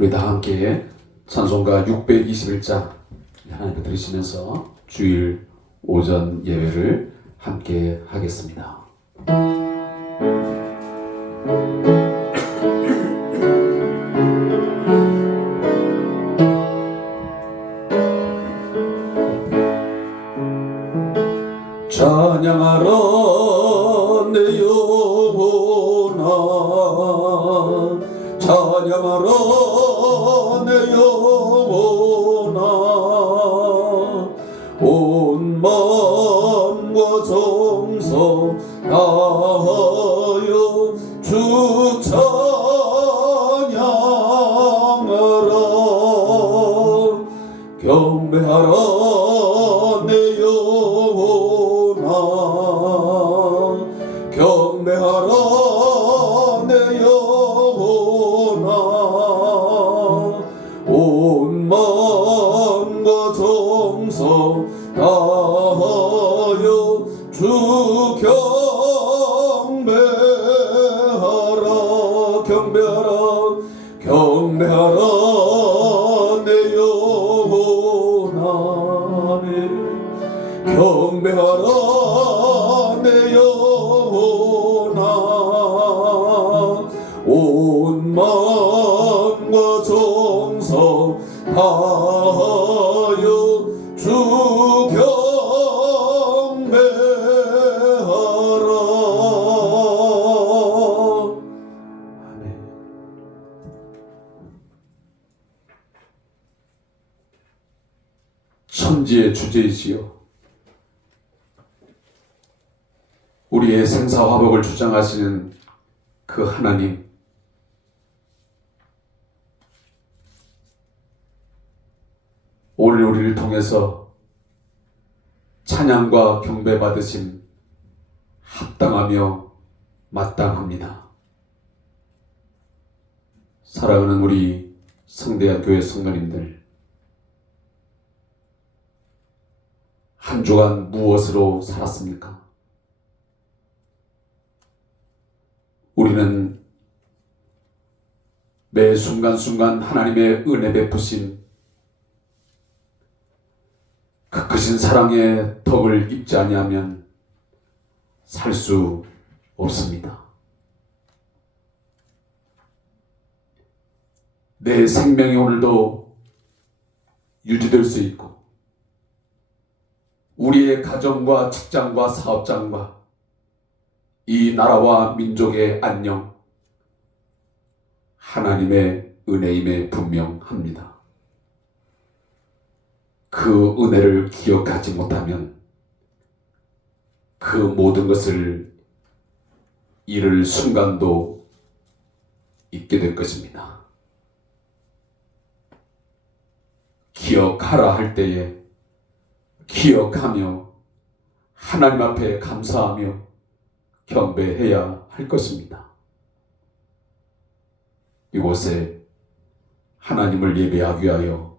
우리 다 함께 찬송가 621장 하나님께 드리시면서 주일 오전 예배를 함께 하겠습니다. 찬양하라 내 영혼아, 찬양하라 내 영혼아, 온 마음과 정성 다하여 주 찬양하라. 경배하라 내 영혼아, 경배하라 내 영혼아, 온 마음과 정성 다하여 주 경배하라. 경배하라, 경배하라 내 영혼아, 경배하라 내 영혼아, 온 마음과 정성 다하여 주 경배하라. 아멘. 천지의 주제이시여, 우리의 생사화복을 주장하시는 그 하나님, 오늘 우리를 통해서 찬양과 경배 받으심 합당하며 마땅합니다. 사랑하는 우리 성대한 교회 성도님들, 한 주간 무엇으로 살았습니까? 우리는 매 순간순간 하나님의 은혜 베푸신 그 크신 사랑의 덕을 입지 아니하면 살 수 없습니다. 내 생명이 오늘도 유지될 수 있고, 우리의 가정과 직장과 사업장과 이 나라와 민족의 안녕, 하나님의 은혜임에 분명합니다. 그 은혜를 기억하지 못하면 그 모든 것을 잃을 순간도 있게 될 것입니다. 기억하라 할 때에 기억하며 하나님 앞에 감사하며 경배해야 할 것입니다. 이곳에 하나님을 예배하기 위하여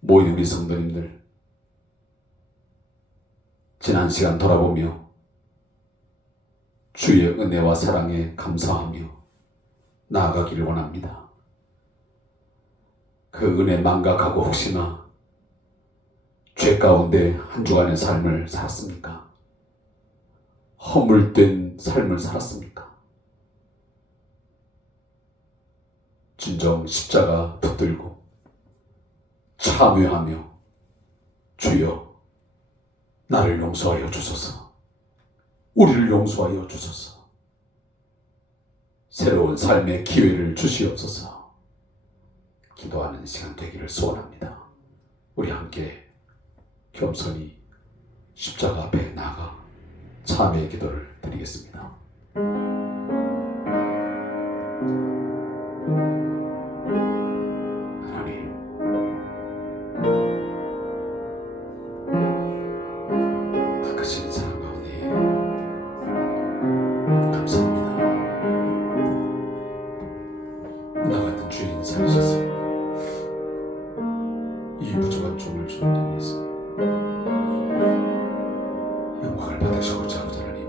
모인 우리 성도님들, 지난 시간 돌아보며 주의 은혜와 사랑에 감사하며 나아가기를 원합니다. 그 은혜 망각하고 혹시나 죄 가운데 한 주간의 삶을 살았습니까? 허물된 삶을 살았습니까? 진정 십자가 붙들고 참회하며 주여 나를 용서하여 주소서, 우리를 용서하여 주소서, 새로운 삶의 기회를 주시옵소서 기도하는 시간 되기를 소원합니다. 우리 함께 겸손히 십자가 앞에 나가 참회의 기도를 드리겠습니다. 하나님, 그 크신 사랑 가운데 감사합니다. 나 같은 죄인 살리셔서 이 부족한 종을 주님 통해서 영광을 받으시고자 하옵소서. 하나님,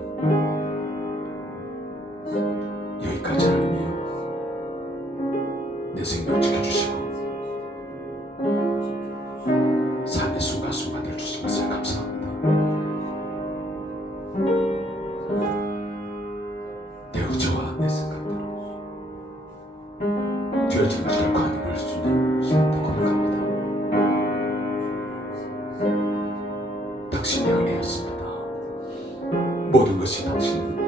여기까지 하나님이여, 내 생명 지켜주시고 삶의 순간순간을 주신 것을 감사합니다. 내 의지와 내 생각대로 되어진 것이 결코 아닌 걸 주님 신앙도 고백합니다. 당신의 은혜였습니다. 모든 것이 당신께서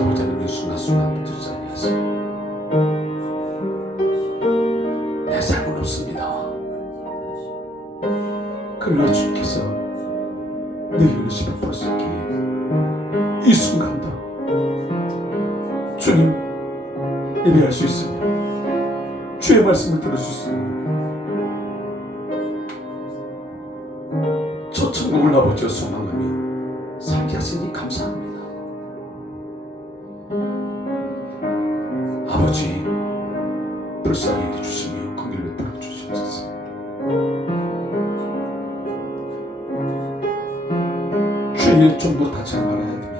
오자는 순간순간 붙지 아니하십니다. 내 삶은 없습니다. 그러나 주께서 내 은혜를 베풀 수 있기에 이 순간도 주님 예배할 수 있으며 주의 말씀을 들을 수 있으며 저 천국을 아버지와 소망하며 살게 하시니 감사합니다. 아버지 불쌍히 여겨주시며 긍휼을 베풀어 주시옵소서. 죄의 종도 다치 말아야 되며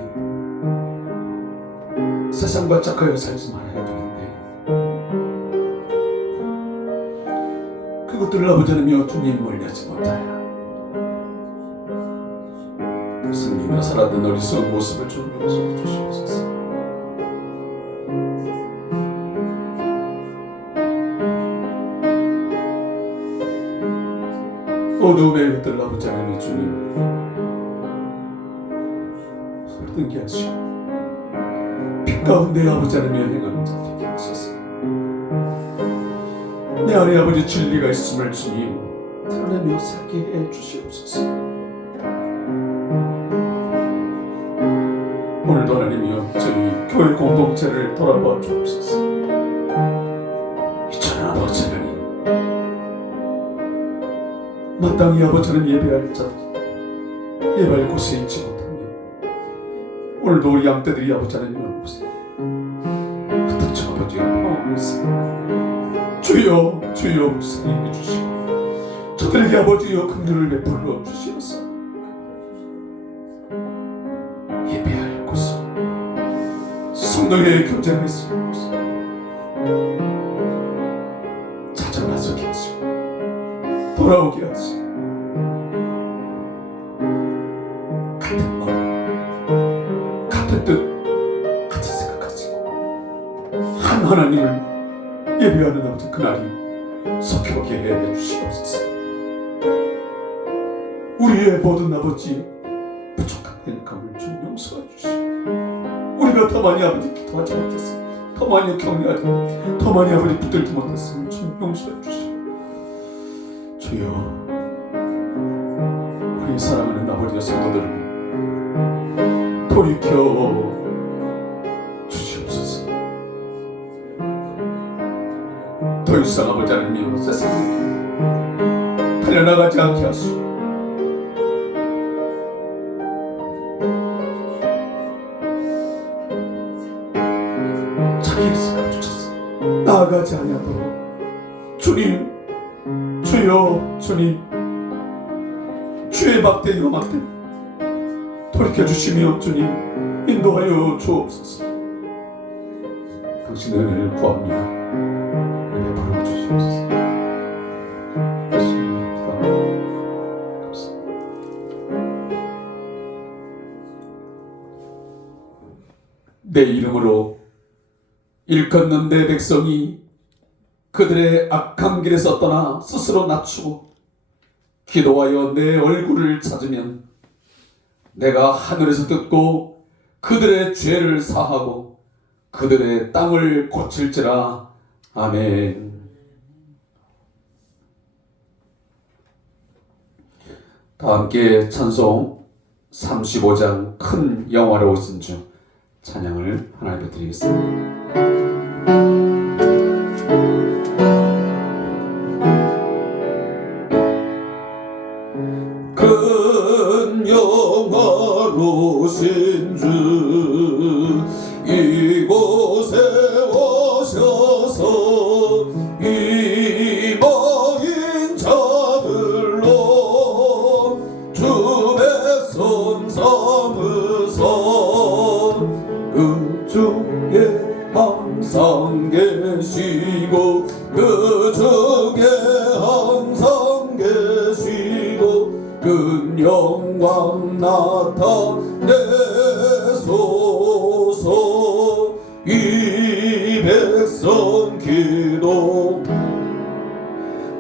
세상과 짝하여 살지 말아야 되는데 그것들을 아버지 하나님여 주님 멀리하지 못하여 승리며 살아든 어리석은 모습을 좀 용서해 주시옵소서. 어두움의 것들을 아버지 하나님 주님 설득게 하시고 빛 가운데 아버지 하나님의 행하는 자 되게 하소서. 내 안에 아버지 진리가 있음을 주님 드러내며 살게 해 주시옵소서. 오늘도 하나님이여 저희 교회 공동체를 돌아봐 주옵소서. 이처럼 아버지 하나님 마땅히 아버지 하나님 예배할 자 예배할 곳에 있지 못하며 오늘도 우리 양떼들이 아버지 하나님 곳에 그때저 아버지가 포함하고 있습니다. 주여 주여 목사님이 주시고 저들에게 아버지여 긍휼을 베풀어 주시옵소서. 예배할 곳을 성도의 교제가 있을 곳을 찾아 나서게 하시고 돌아오게 하시고 같은 마음 같은 뜻 같은 생각하시고 한 하나님을 예배하는 아버지 그날이 속히 오게 해주시옵소서. 우리의 모든 아버지 부족한 행함을 좀 용서해 주시고 우리가 더 많이 아버지 기도하지 못했으면 더 많이 격려하지 더 많이 아버지 붙들지 못했으면 좀 용서해 주시고 주여 우리 사랑하는 아버지와 성도들을 돌이켜 주시옵소서. 더 이상 아버지 하나님 세상에 달려나가지 않게 하시고 자기의 생각 주셔서 나아가지 아니하도록 주님 주여 주님 주의 막대 요막대 돌이켜주시며 주님 인도하여 주옵소서. 당신의 은혜를 구합니다. 은혜 베풀어 주시옵소서. 예수님의 피가 감사합니다. 내 이름으로 일컫는 내 백성이 그들의 악한 길에서 떠나 스스로 낮추고 기도하여 내 얼굴을 찾으면 내가 하늘에서 듣고 그들의 죄를 사하고 그들의 땅을 고칠지라. 아멘. 다 함께 찬송 35장 큰 영화로우신 주 찬양을 하나님께 드리겠습니다. 큰 영화로우신 주 이곳에 오셔서 이방인 자들로 주 백성 삼으사 영광 나타내소서. 이 백성 기도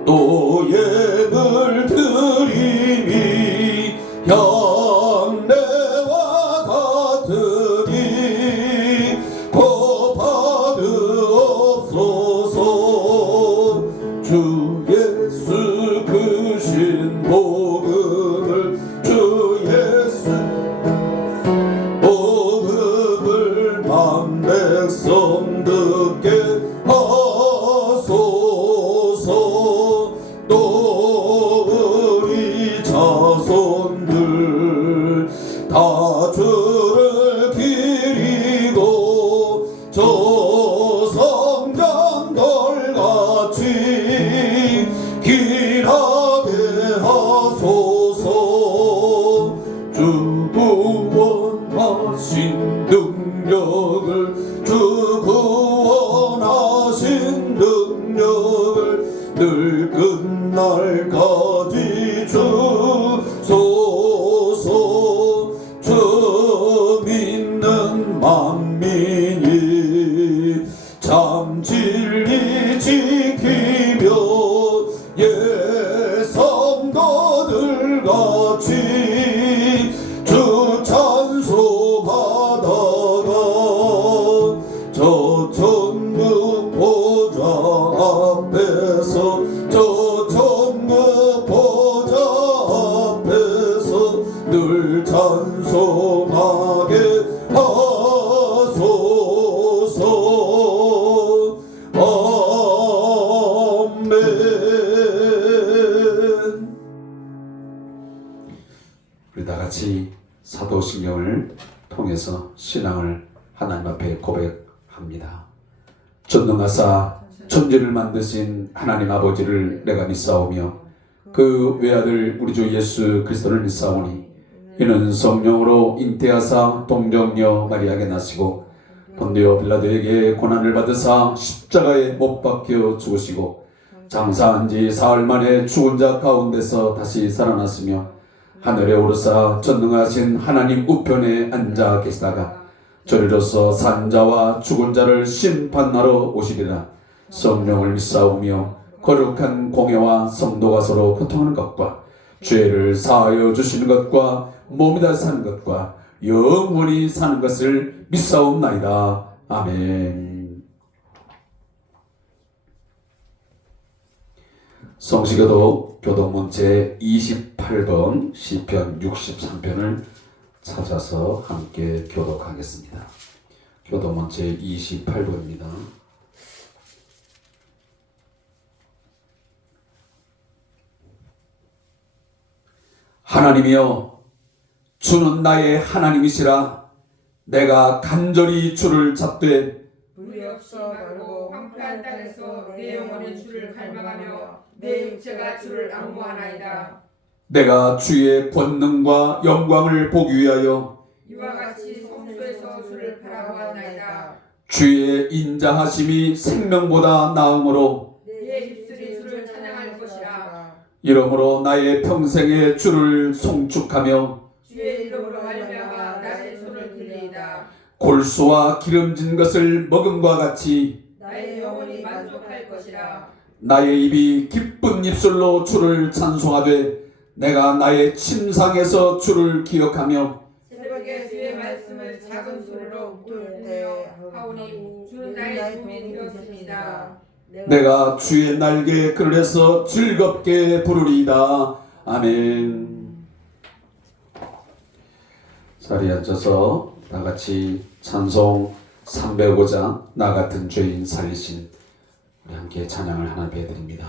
또 예물 드림이 향내와 같으니 거받으옵소서. 주 예수 크신 복음을 주 예수 복음을 만 백성 듣게 하소서. 또 우리 자손들 다 주를 기리고 저 성전돌같이 길하게 하소서. 주 구원하신 능력을 주 구원하신 능력을 늘 끝날까지 주소서. 주 믿는 만민이 참 진리 지키며 예 성도들같이 주 찬송하다가 저 천국 보좌 앞에서 저 천국 보좌 앞에서 늘 찬송하게 하소서. 아멘. 우리 다 같이 사도신경을 통해서 신앙을 하나님 앞에 고백합니다. 전능하사 천지를 만드신 하나님 아버지를 내가 믿사오며 그 외아들 우리 주 예수 그리스도를 믿사오니 이는 성령으로 잉태하사 동정녀 마리아에게 나시고 본디오 빌라도에게 고난을 받으사 십자가에 못 박혀 죽으시고 장사한 지 사흘 만에 죽은 자 가운데서 다시 살아났으며 하늘에 오르사 전능하신 하나님 우편에 앉아 계시다가 저리로서 산 자와 죽은 자를 심판하러 오시리라. 성령을 믿사오며 거룩한 공회와 성도가 서로 교통하는 것과 죄를 사하여 주시는 것과 몸이 다 사는 것과 영원히 사는 것을 믿사옵나이다. 아멘. 성시교도 교동문 제28번 시편 63편을 찾아서 함께 교독하겠습니다. 교동문 제28번입니다. 하나님이여, 주는 나의 하나님이시라. 내가 간절히 주를 찾되 물이 없어 마르고 황폐한 땅에서 내 영혼의 주를 갈망하며 내 육체가 주를 앙모하나이다. 내가 주의 권능과 영광을 보기 위하여 이와 같이 성소에서 주를 바라보았나이다. 주의 인자하심이 생명보다 나음으로 내 입술이 주를 찬양할 것이라. 이러므로 나의 평생에 주를 송축하며 주의 이름으로 말미암아 나의 손을 들리이다. 골수와 기름진 것을 먹음과 같이 나의 영혼이 만족할 것이라. 나의 입이 기쁜 입술로 주를 찬송하되 내가 나의 침상에서 주를 기억하며 새벽에 주의 말씀을 작은 소리로 들으며 하오니 주는 나의 도움이 되었습니다. 내가 주의 날개 그늘에서 즐겁게 부르리이다. 아멘. 자리에 앉아서 다 같이 찬송 305장 나 같은 죄인 살리신 우리 함께 찬양을 하나님께 해드립니다.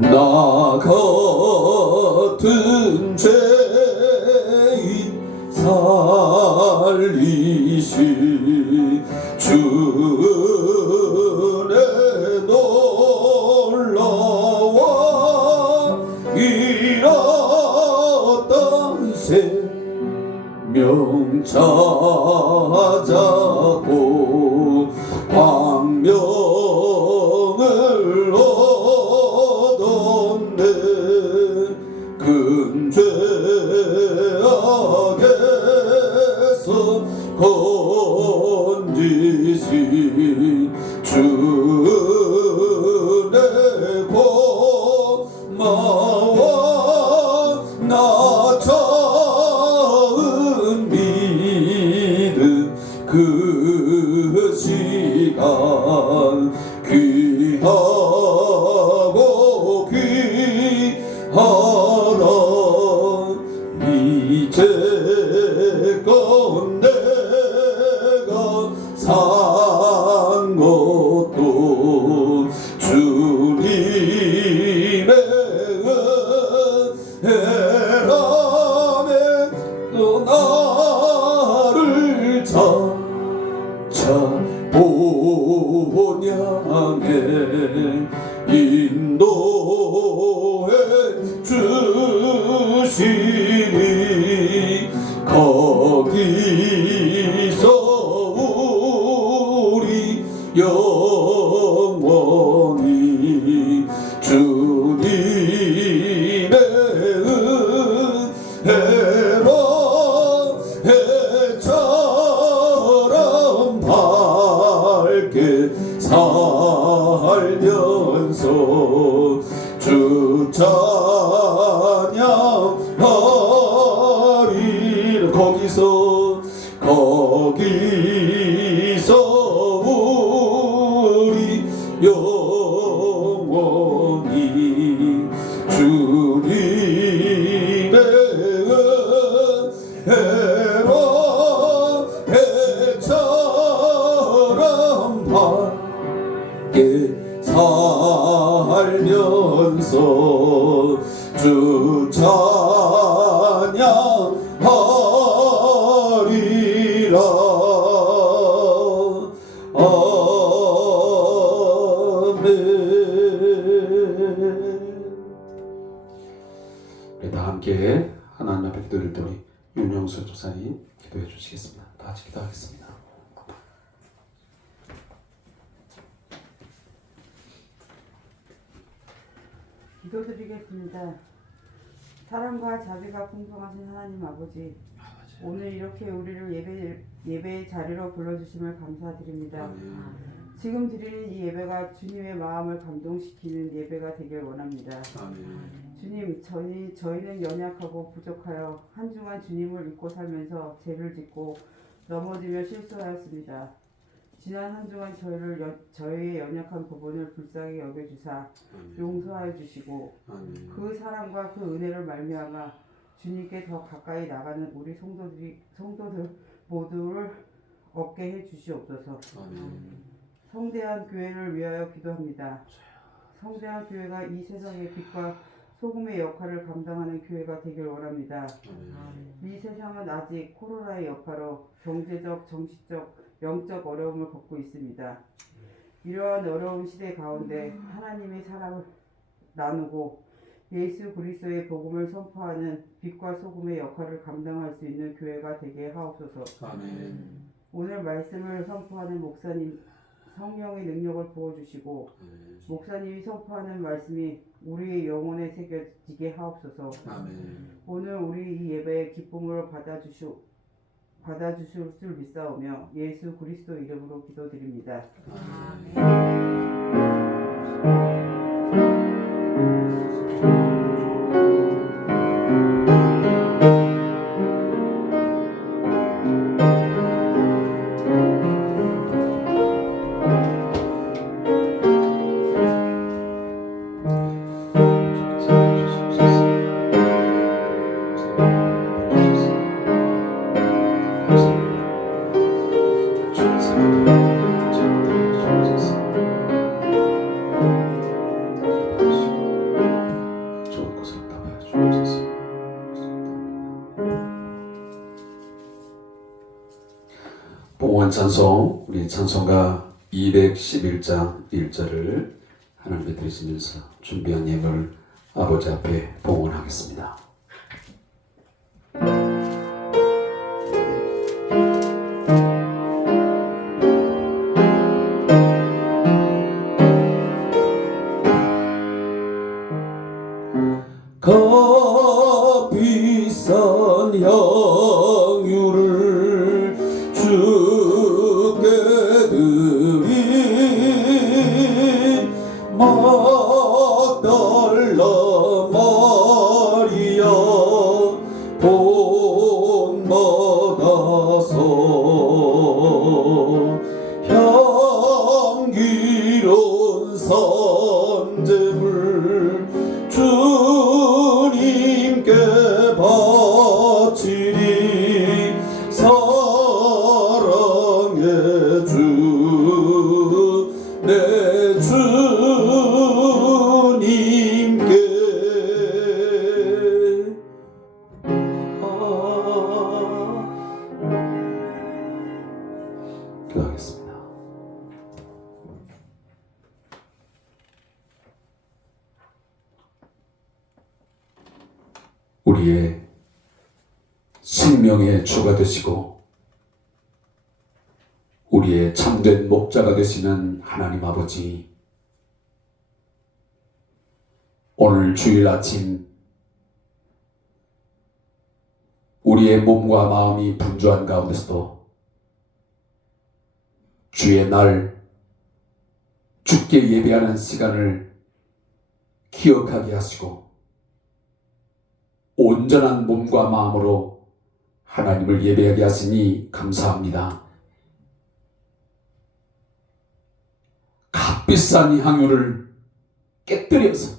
나 같은 죄인 살리신 주의 놀라와 생명 찾았고 광명을 얻었네. 큰 죄악에서 건지신 주의 고마워. 나 처음 믿은 그 시간 귀하고 귀하다. 이제껏 내가 산 것도 주님의 은혜라네. 또 나를 찾아보냐네. 인도해 주시니 거기서 우리 영원히 주님의 은혜로 해처럼 밝게 살면서 주 찬양하리라. 거기서 우리 영원히 주님의 은혜로 해처럼 밝게 살면서 주 찬양하리라. 우리 다 함께 하나님 앞에 기도를 드리 윤영수 집사님 기도해 주시겠습니다. 다 같이 기도하겠습니다. 기도드리겠습니다. 사랑과 자비가 풍성하신 하나님 아버지, 오늘 이렇게 우리를 예배의 자리로 불러주심을 감사드립니다. 아멘. 지금 드리는 이 예배가 주님의 마음을 감동시키는 예배가 되길 원합니다. 아멘. 주님, 저희는 연약하고 부족하여 한중한 주님을 잊고 살면서 죄를 짓고 넘어지며 실수하였습니다. 지난 한중한 저희의 연약한 부분을 불쌍히 여겨주사 용서하여 주시고 아멘. 그 사랑과 그 은혜를 말미암아 주님께 더 가까이 나가는 우리 성도들 모두를 얻게 해 주시옵소서. 아멘. 성대한 교회를 위하여 기도합니다. 성대한 교회가 이 세상의 빛과 소금의 역할을 감당하는 교회가 되길 원합니다. 아멘. 이 세상은 아직 코로나의 여파로 경제적, 정신적, 영적 어려움을 겪고 있습니다. 이러한 어려운 시대 가운데 하나님의 사랑을 나누고 예수 그리스도의 복음을 선포하는 빛과 소금의 역할을 감당할 수 있는 교회가 되게 하옵소서. 아멘. 오늘 말씀을 선포하는 목사님 성령의 능력을 부어주시고 목사님이 선포하는 말씀이 우리의 영혼에 새겨지게 하옵소서. 아멘. 오늘 우리 이 예배의 기쁨으로 받아주실 줄 믿사오며 예수 그리스도 이름으로 기도드립니다. 봉헌 찬송, 우리 찬송가 211장 1절을 하나님께 드리시면서 준비한 예물을 아버지 앞에 봉헌하겠습니다. 비싼 향유를 주께 드린 막달라 마리아 본 받아서 향기로운 산재물 주님께 바치리 사랑의 주 내 주님께 기도하겠습니다. 우리의 생명의 주가 되시고 우리의 참된 목자가 되시는 하나님 아버지, 오늘 주일 아침 우리의 몸과 마음이 분주한 가운데서도 주의 날 주께 예배하는 시간을 기억하게 하시고 온전한 몸과 마음으로 하나님을 예배하게 하시니 감사합니다. 값비싼 향유를 깨뜨려서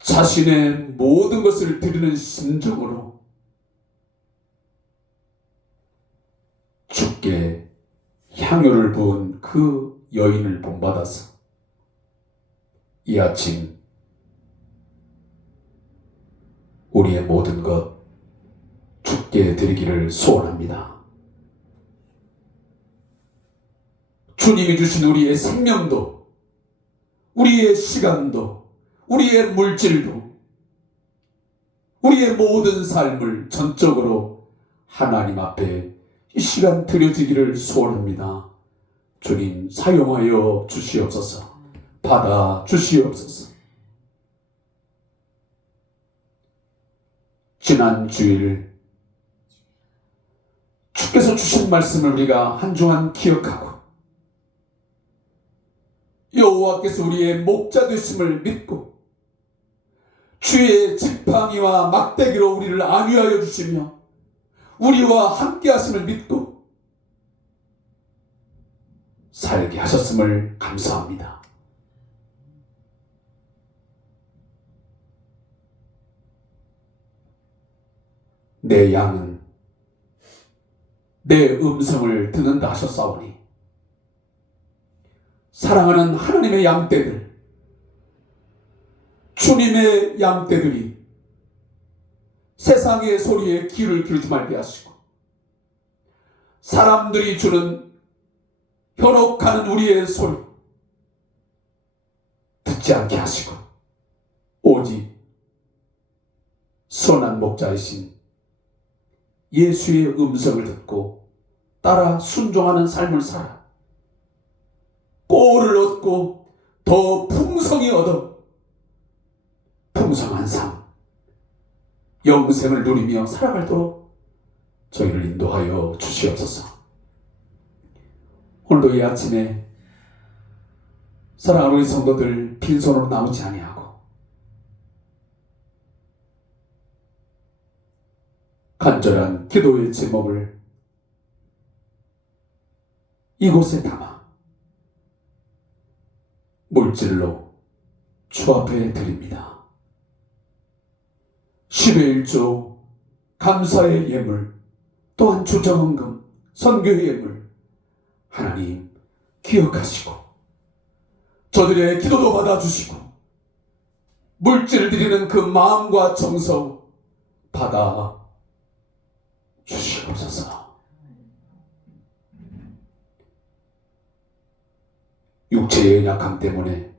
자신의 모든 것을 드리는 심정으로 주께 향유를 부은 그 여인을 본받아서 이 아침 우리의 모든 것 주께 드리기를 소원합니다. 주님이 주신 우리의 생명도, 우리의 시간도, 우리의 물질도, 우리의 모든 삶을 전적으로 하나님 앞에 이 시간 드려지기를 소원합니다. 주님 사용하여 주시옵소서. 받아 주시옵소서. 지난 주일 주께서 주신 말씀을 우리가 한 주간 기억하고 여호와께서 우리의 목자 되심을 믿고 주의 지팡이와 막대기로 우리를 안위하여 주시며 우리와 함께 하심을 믿고 살게 하셨음을 감사합니다. 내 양은 내 음성을 듣는다 하셨사오니 사랑하는 하나님의 양떼들, 주님의 양떼들이 세상의 소리에 귀를 기울이지 말게 하시고 사람들이 주는 현혹하는 우리의 소리 듣지 않게 하시고 오직 선한 목자이신 예수의 음성을 듣고 따라 순종하는 삶을 살아 꼴을 얻고 더 풍성히 얻어 풍성한 삶, 영생을 누리며 살아갈도록 저희를 인도하여 주시옵소서. 오늘도 이 아침에 사랑하는 우리 성도들 빈손으로 나오지 아니하고 간절한 기도의 제목을 이곳에 담아 물질로 주 앞에 드립니다. 10의 1조 감사의 예물, 또한 주정헌금, 선교의 예물 하나님 기억하시고 저들의 기도도 받아주시고 물질을 드리는 그 마음과 정성 받아 주시옵소서. 육체의 연약함 때문에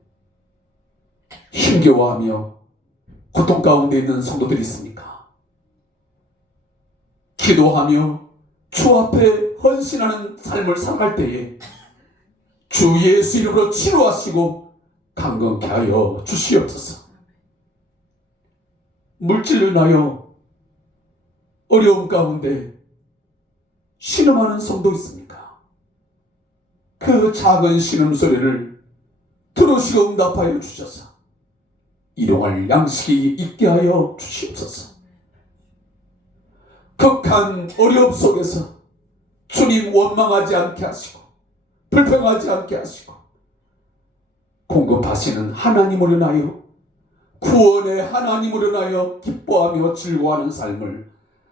힘겨워하며 고통 가운데 있는 성도들이 있습니까? 기도하며 주 앞에 헌신하는 삶을 살아갈 때에 주 예수 이름으로 치료하시고 강건케 하여 주시옵소서. 물질로 인하여 어려움 가운데 신음하는 성도 있습니까? 그 작은 신음소리를 들으시고 응답하여 주셔서 일용할 양식이 있게 하여 주시옵소서. 극한 어려움 속에서 주님 원망하지 않게 하시고 불평하지 않게 하시고 공급하시는 하나님을 인하여 구원의 하나님을 인하여 기뻐하며 즐거워하는 삶을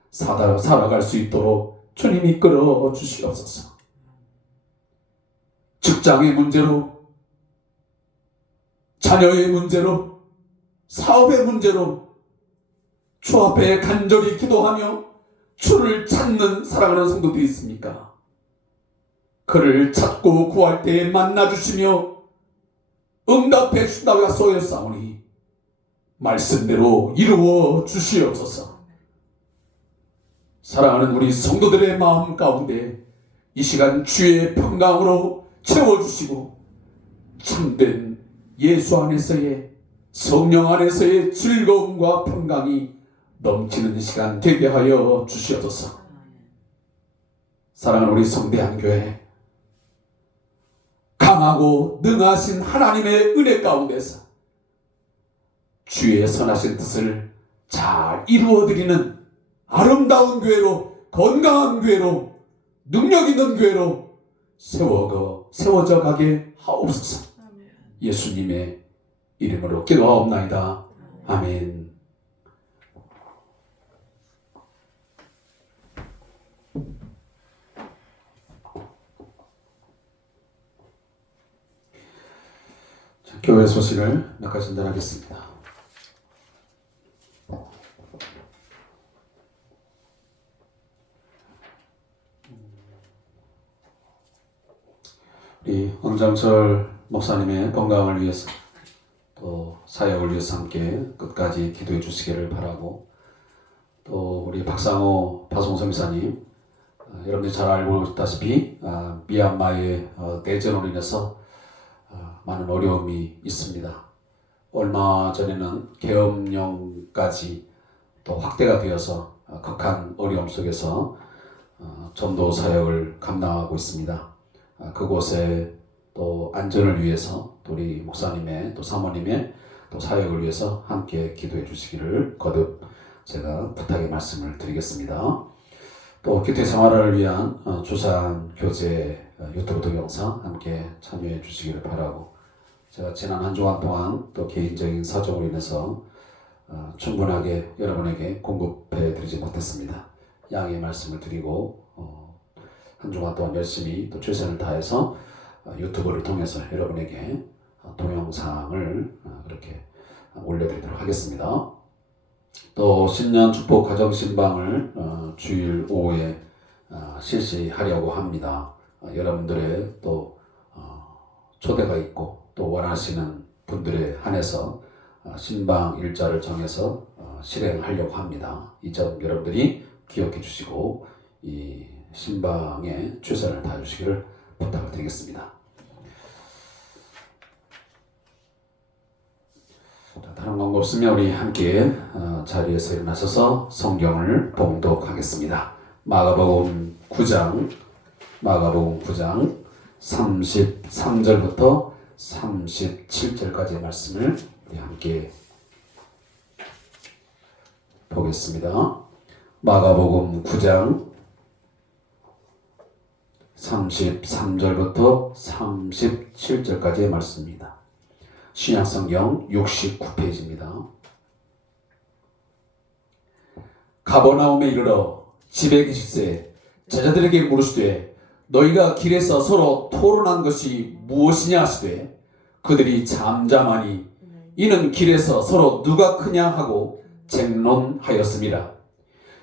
살아갈 수 있도록 주님 이끌어 주시옵소서. 직장의 문제로, 자녀의 문제로, 사업의 문제로 주 앞에 간절히 기도하며 주를 찾는 사랑하는 성도들이 있습니까? 그를 찾고 구할 때에 만나주시며 응답해 주신다고 약속하였사오니 말씀대로 이루어 주시옵소서. 사랑하는 우리 성도들의 마음 가운데 이 시간 주의 평강으로 채워주시고 참된 예수 안에서의 성령 안에서의 즐거움과 평강이 넘치는 시간 되게 하여 주시옵소서. 사랑하는 우리 성대한교회, 강하고 능하신 하나님의 은혜 가운데서 주의 선하신 뜻을 잘 이루어드리는 아름다운 교회로, 건강한 교회로, 능력 있는 교회로 세워져 가게 하옵소서. 예수님의 이름으로 기도하옵나이다. 아멘. 교회 소식을 몇 가지 전달하겠습니다. 우리 황장철 목사님의 건강을 위해서 또 사역을 위해서 함께 끝까지 기도해 주시기를 바라고, 또 우리 박상호 파송선교사님, 여러분들이 잘 알고 있다시피 미얀마의 내전으로 인해서 많은 어려움이 있습니다. 얼마 전에는 계엄령까지 또 확대가 되어서 극한 어려움 속에서 전도 사역을 감당하고 있습니다. 그곳에 또 안전을 위해서 또 우리 목사님의 또 사모님의 또 사역을 위해서 함께 기도해 주시기를 거듭 제가 부탁의 말씀을 드리겠습니다. 또 기도의 생활을 위한 주산 교재 유튜브 동영상 함께 참여해 주시기를 바라고, 제가 지난 한 주간 동안 또 개인적인 사정으로 인해서 충분하게 여러분에게 공급해 드리지 못했습니다. 양해의 말씀을 드리고 한 주간 동안 열심히 또 최선을 다해서 유튜브를 통해서 여러분에게 동영상을 그렇게 올려드리도록 하겠습니다. 또 신년 축복 가정 신방을 주일 오후에 실시하려고 합니다. 여러분들의 또 초대가 있고 또 원하시는 분들에 한해서 신방 일자를 정해서 실행하려고 합니다. 이 점 여러분들이 기억해 주시고 이 신방에 최선을 다해 주시기를 부탁을 드리겠습니다. 다른 광고 없으면 우리 함께 자리에서 일어나셔서 성경을 봉독하겠습니다. 마가복음 9장 33절부터 37절까지의 말씀을 우리 함께 보겠습니다. 마가복음 9장 33절부터 37절까지의 말씀입니다. 신약성경 69페이지입니다. 가버나움에 이르러 집에 계실새 제자들에게 물으시되 너희가 길에서 서로 토론한 것이 무엇이냐 하시되 그들이 잠잠하니 이는 길에서 서로 누가 크냐 하고 쟁론하였습니다.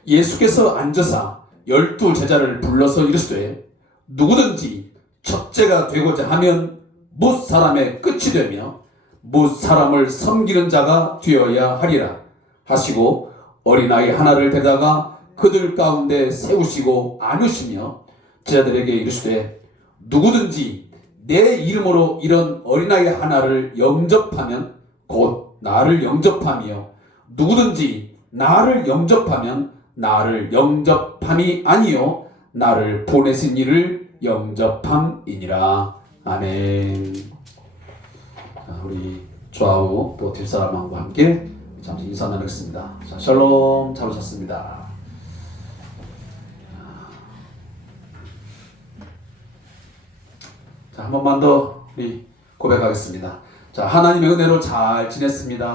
예수께서 앉으사 12 제자를 불러서 이르시되 누구든지 첫째가 되고자 하면 뭇 사람의 끝이 되며 뭇 사람을 섬기는 자가 되어야 하리라 하시고 어린아이 하나를 데다가 그들 가운데 세우시고 안으시며 제자들에게 이르시되 누구든지 내 이름으로 이런 어린아이 하나를 영접하면 곧 나를 영접하며 누구든지 나를 영접하면 나를 영접함이 아니요 나를 보내신 이를 영접함이니라. 아멘. 자, 우리 좌우 또 뒷사람하고 함께 잠시 인사 나누겠습니다. 자, 샬롬. 잘 오셨습니다. 자, 한 번만 더 우리 고백하겠습니다. 자, 하나님의 은혜로 잘 지냈습니다.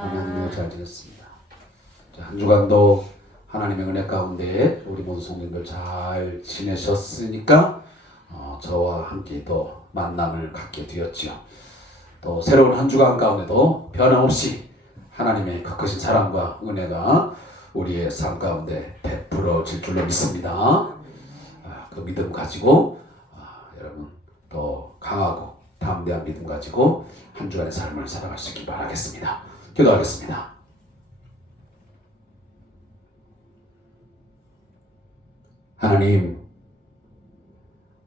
하나님의 잘 지냈습니다. 자, 한 주간도 하나님의 은혜 가운데 우리 모든 성도님들 잘 지내셨으니까 저와 함께 또 만남을 갖게 되었지요. 또 새로운 한 주간 가운데도 변함없이 하나님의 그 크신 사랑과 은혜가 우리의 삶 가운데 베풀어질 줄로 믿습니다. 그 믿음 가지고 여러분 또 강하고 담대한 믿음 가지고 한 주간의 삶을 살아갈 수 있길 바라겠습니다. 기도하겠습니다. 하나님,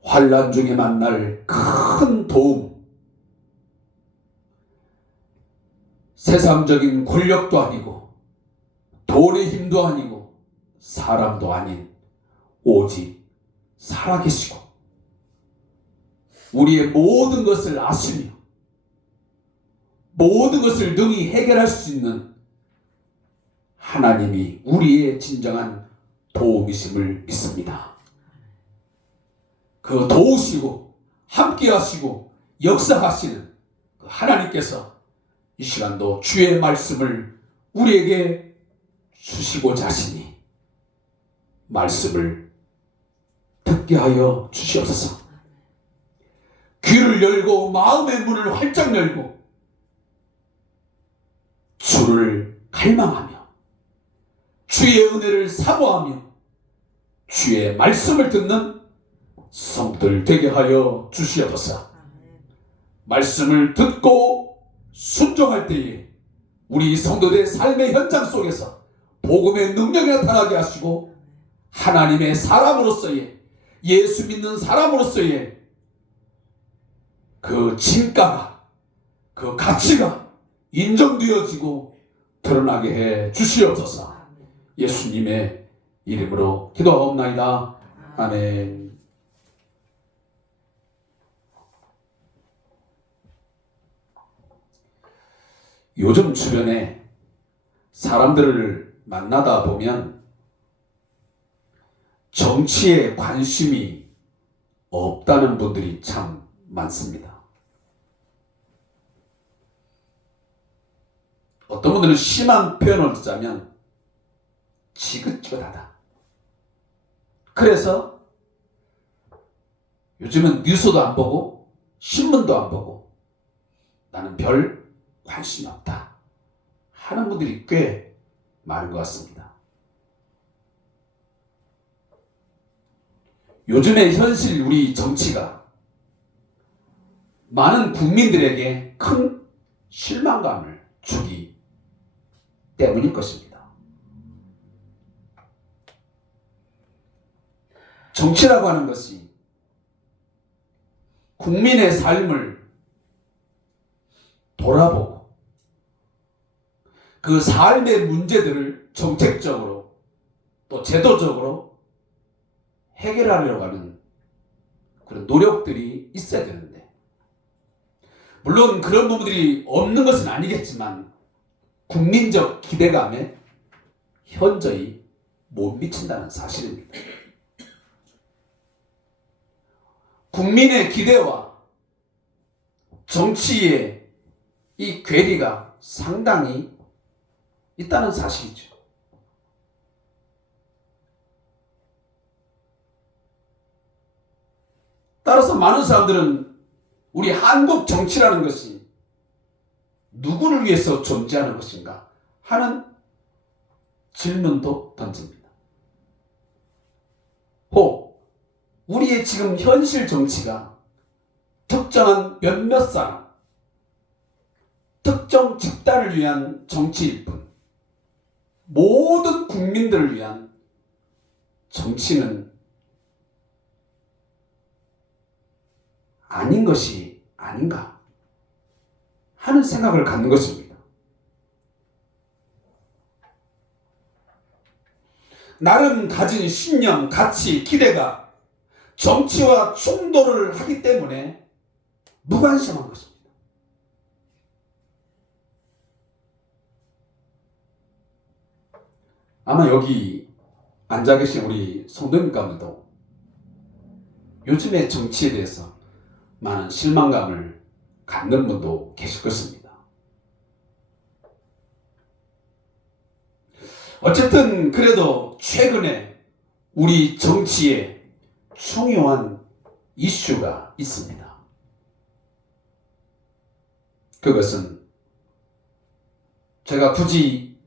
환난 중에 만날 큰 도움, 세상적인 권력도 아니고 돈의 힘도 아니고 사람도 아닌 오직 살아계시고 우리의 모든 것을 아시며 모든 것을 능히 해결할 수 있는 하나님이 우리의 진정한 도움이심을 믿습니다. 그 도우시고 함께하시고 역사하시는 그 하나님께서 이 시간도 주의 말씀을 우리에게 주시고자 하시니 말씀을 듣게 하여 주시옵소서. 귀를 열고 마음의 문을 활짝 열고 주를 갈망하며 주의 은혜를 사모하며 주의 말씀을 듣는 성도들 되게 하여 주시옵소서. 말씀을 듣고 순종할 때에 우리 성도들의 삶의 현장 속에서 복음의 능력이 나타나게 하시고 하나님의 사람으로서의 예수 믿는 사람으로서의 그 진가가 그 가치가 인정되어지고 드러나게 해 주시옵소서. 예수님의 이름으로 기도하옵나이다. 아멘. 요즘 주변에 사람들을 만나다 보면 정치에 관심이 없다는 분들이 참 많습니다. 어떤 분들은 심한 표현을 듣자면 지긋지긋하다. 그래서 요즘은 뉴스도 안 보고 신문도 안 보고 나는 별 관심이 없다 하는 분들이 꽤 많은 것 같습니다. 요즘의 현실 우리 정치가 많은 국민들에게 큰 실망감을 주기 때문일 것입니다. 정치라고 하는 것이 국민의 삶을 돌아보고 그 삶의 문제들을 정책적으로 또 제도적으로 해결하려고 하는 그런 노력들이 있어야 되는데, 물론 그런 부분들이 없는 것은 아니겠지만 국민적 기대감에 현저히 못 미친다는 사실입니다. 국민의 기대와 정치의 이 괴리가 상당히 있다는 사실이죠. 따라서 많은 사람들은 우리 한국 정치라는 것이 누구를 위해서 존재하는 것인가 하는 질문도 던집니다. 혹 우리의 지금 현실 정치가 특정한 몇몇 사람, 특정 집단을 위한 정치일 뿐 모든 국민들을 위한 정치는 아닌 것이 아닌가 하는 생각을 갖는 것입니다. 나름 가진 신념, 가치, 기대가 정치와 충돌을 하기 때문에 무관심한 것입니다. 아마 여기 앉아 계신 우리 성도님 가운데도 요즘의 정치에 대해서 많은 실망감을 갖는 분도 계실 것입니다. 어쨌든 그래도 최근에 우리 정치에 중요한 이슈가 있습니다. 그것은 제가 굳이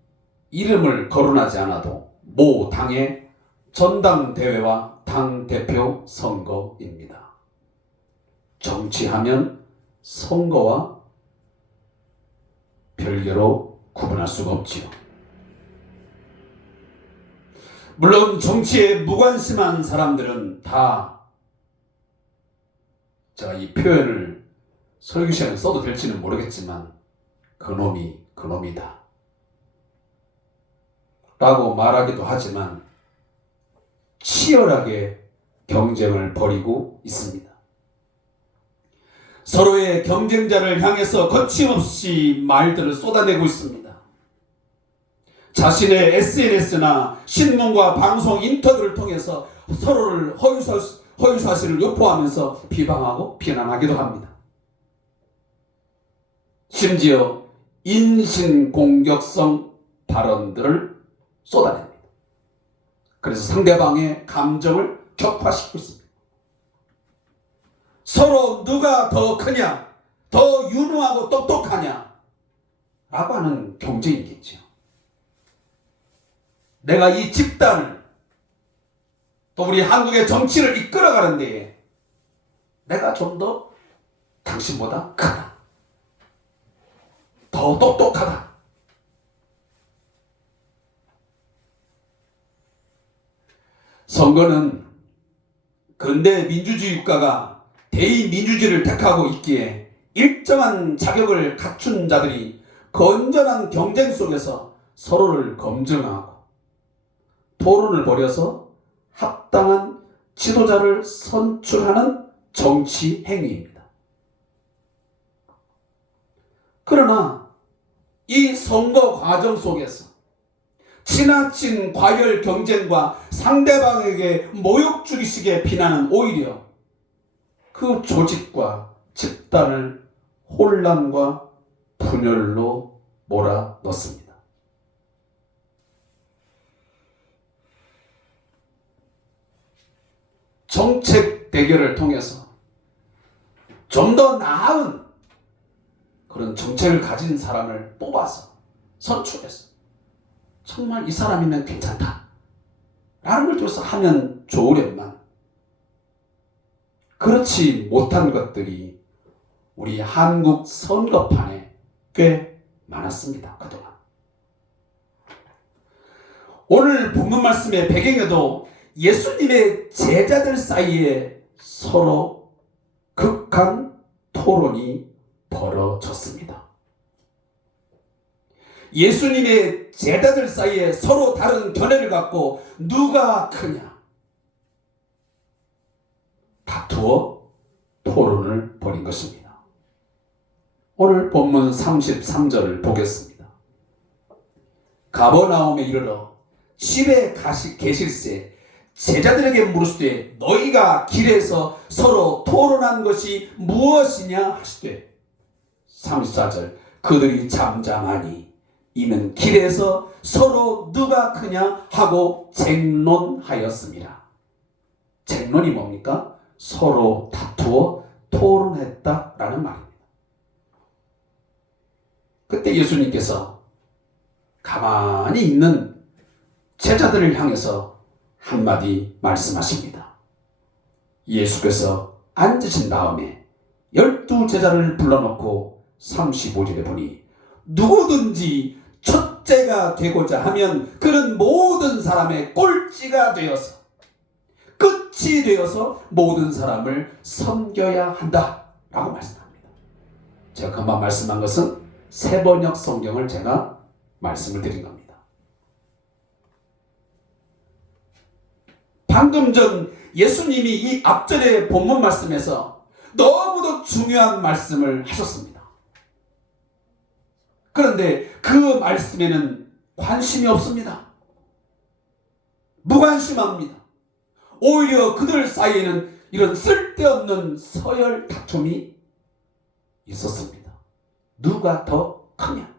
이름을 거론하지 않아도 모 당의 전당대회와 당대표 선거입니다. 정치하면 선거와 별개로 구분할 수가 없지요. 물론 정치에 무관심한 사람들은 다 제가 이 표현을 설교 시간에 써도 될지는 모르겠지만 그놈이 그놈이다 라고 말하기도 하지만 치열하게 경쟁을 벌이고 있습니다. 서로의 경쟁자를 향해서 거침없이 말들을 쏟아내고 있습니다. 자신의 SNS나 신문과 방송 인터뷰를 통해서 서로를 허위사실을 유포하면서 비방하고 비난하기도 합니다. 심지어 인신공격성 발언들을 쏟아냅니다. 그래서 상대방의 감정을 격화시키고 있습니다. 서로 누가 더 크냐, 더 유능하고 똑똑하냐 라고 하는 경쟁이겠죠. 내가 이 집단을 또 우리 한국의 정치를 이끌어가는 데에 내가 좀 더 당신보다 크다, 더 똑똑하다. 선거는 근대 민주주의 국가가 대의민주주의를 택하고 있기에 일정한 자격을 갖춘 자들이 건전한 경쟁 속에서 서로를 검증하고 토론을 벌여서 합당한 지도자를 선출하는 정치 행위입니다. 그러나 이 선거 과정 속에서 지나친 과열 경쟁과 상대방에게 모욕 주기식의 비난은 오히려 그 조직과 집단을 혼란과 분열로 몰아넣습니다. 정책 대결을 통해서 좀 더 나은 그런 정책을 가진 사람을 뽑아서 선출해서 정말 이 사람이면 괜찮다 라는 걸 줘서 하면 좋으련만 그렇지 못한 것들이 우리 한국 선거판에 꽤 많았습니다. 그동안. 오늘 본문 말씀의 배경에도 예수님의 제자들 사이에 서로 극한 토론이 벌어졌습니다. 예수님의 제자들 사이에 서로 다른 견해를 갖고 누가 크냐 다투어 토론을 벌인 것입니다. 오늘 본문 33절을 보겠습니다. 가버나움에 이르러 집에 계실새 제자들에게 물으시되 너희가 길에서 서로 토론한 것이 무엇이냐 하시되 34절 그들이 잠잠하니 이는 길에서 서로 누가 크냐 하고 쟁론하였습니다. 쟁론이 뭡니까? 서로 다투어 토론했다라는 말입니다. 그때 예수님께서 가만히 있는 제자들을 향해서 한마디 말씀하십니다. 예수께서 앉으신 다음에 12제자를 불러놓고 35절에 보니 누구든지 첫째가 되고자 하면 그는 모든 사람의 꼴찌가 되어서 끝이 되어서 모든 사람을 섬겨야 한다 라고 말씀합니다. 제가 금방 말씀한 것은 세번역 성경을 제가 말씀을 드린 겁니다. 방금 전 예수님이 이 앞절의 본문 말씀에서 너무도 중요한 말씀을 하셨습니다. 그런데 그 말씀에는 관심이 없습니다. 무관심합니다. 오히려 그들 사이에는 이런 쓸데없는 서열 다툼이 있었습니다. 누가 더 크냐?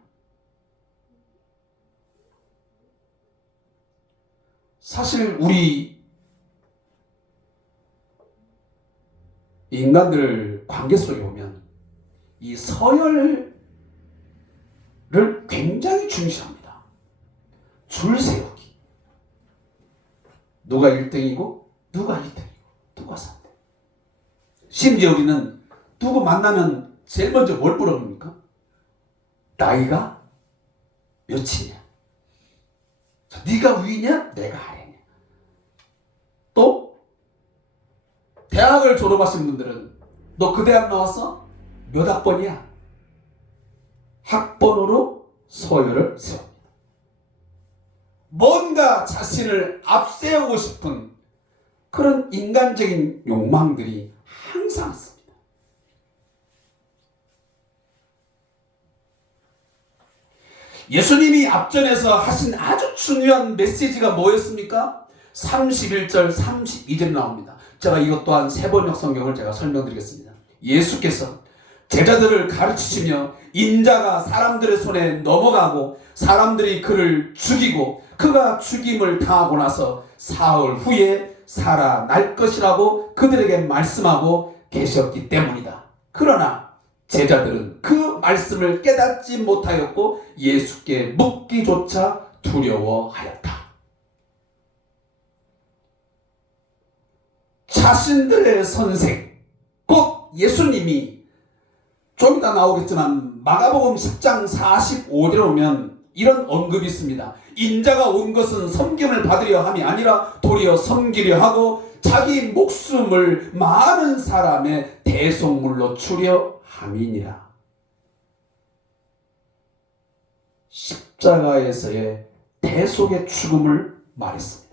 사실 우리 인간들 관계 속에 보면 이 서열을 굉장히 중시합니다. 줄 세우기. 누가 1등이고 누가 2등이고 누가 3등. 심지어 우리는 누구 만나면 제일 먼저 뭘 물어봅니까? 나이가 몇이냐? 네가 위냐? 내가 아래냐? 또 대학을 졸업하신 분들은 너 그 대학 나왔어? 몇 학번이야? 학번으로 서열을 세웁니다. 뭔가 자신을 앞세우고 싶은 그런 인간적인 욕망들이 항상 있습니다. 예수님이 앞전에서 하신 아주 중요한 메시지가 뭐였습니까? 31절 32절 나옵니다. 제가 이것 또한 세번역 성경을 제가 설명드리겠습니다. 예수께서 제자들을 가르치시며 인자가 사람들의 손에 넘어가고 사람들이 그를 죽이고 그가 죽임을 당하고 나서 사흘 후에 살아날 것이라고 그들에게 말씀하고 계셨기 때문이다. 그러나 제자들은 그 말씀을 깨닫지 못하였고 예수께 묻기조차 두려워하였다. 자신들의 선생 곧 예수님이 좀 이따 나오겠지만 마가복음 10장 45절에 보면 이런 언급이 있습니다. 인자가 온 것은 섬김을 받으려 함이 아니라 도리어 섬기려 하고 자기 목숨을 많은 사람의 대속물로 주려 함이니라. 십자가에서의 대속의 죽음을 말했습니다.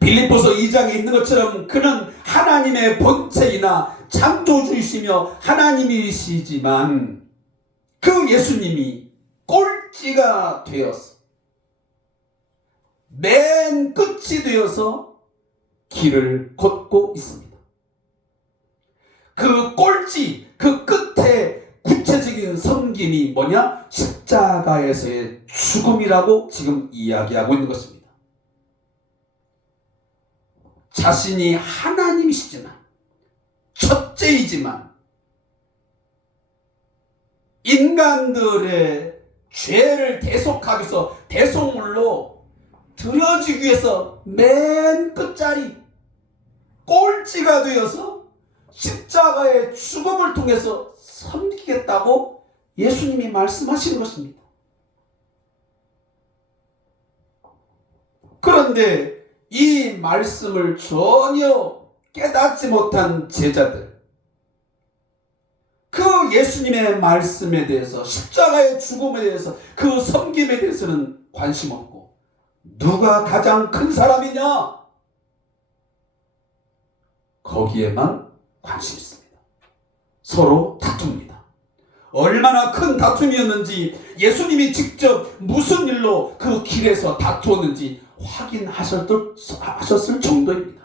빌립보서 2장에 있는 것처럼 그는 하나님의 본체이나 창조주이시며 하나님이시지만 그 예수님이 꼴찌가 되어서 맨 끝이 되어서 길을 걷고 있습니다. 그 꼴찌, 그 끝에 구체적인 섬김이 뭐냐? 십자가에서의 죽음이라고 지금 이야기하고 있는 것입니다. 자신이 하나님이시지만 첫째이지만 인간들의 죄를 대속하기 위해서 대속물로 드려지기 위해서 맨 끝자리 꼴찌가 되어서 십자가의 죽음을 통해서 섬기겠다고 예수님이 말씀하시는 것입니다. 그런데 이 말씀을 전혀 깨닫지 못한 제자들, 그 예수님의 말씀에 대해서, 십자가의 죽음에 대해서, 그 섬김에 대해서는 관심 없고 누가 가장 큰 사람이냐? 거기에만 관심 있습니다. 서로 다툽니다. 얼마나 큰 다툼이었는지 예수님이 직접 무슨 일로 그 길에서 다투었는지 확인하셨을 정도입니다.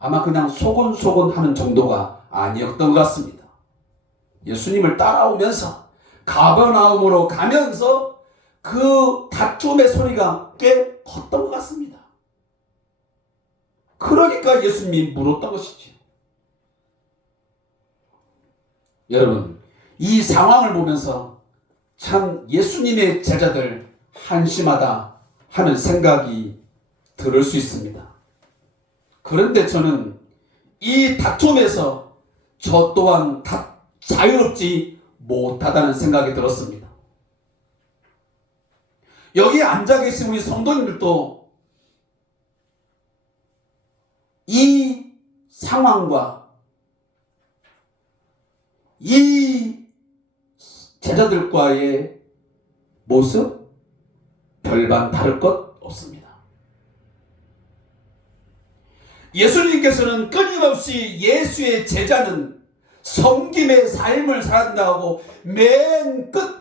아마 그냥 소곤소곤 하는 정도가 아니었던 것 같습니다. 예수님을 따라오면서 가버나움으로 가면서 그 다툼의 소리가 꽤 컸던 것 같습니다. 그러니까 예수님이 물었던 것이죠. 여러분, 이 상황을 보면서 참 예수님의 제자들 한심하다 하는 생각이 들을 수 있습니다. 그런데 저는 이 다툼에서 저 또한 자유롭지 못하다는 생각이 들었습니다. 여기 앉아 계신 우리 성도님들도 이 상황과 이 제자들과의 모습 별반 다를 것 없습니다. 예수님께서는 끊임없이 예수의 제자는 섬김의 삶을 살았다고 맨 끝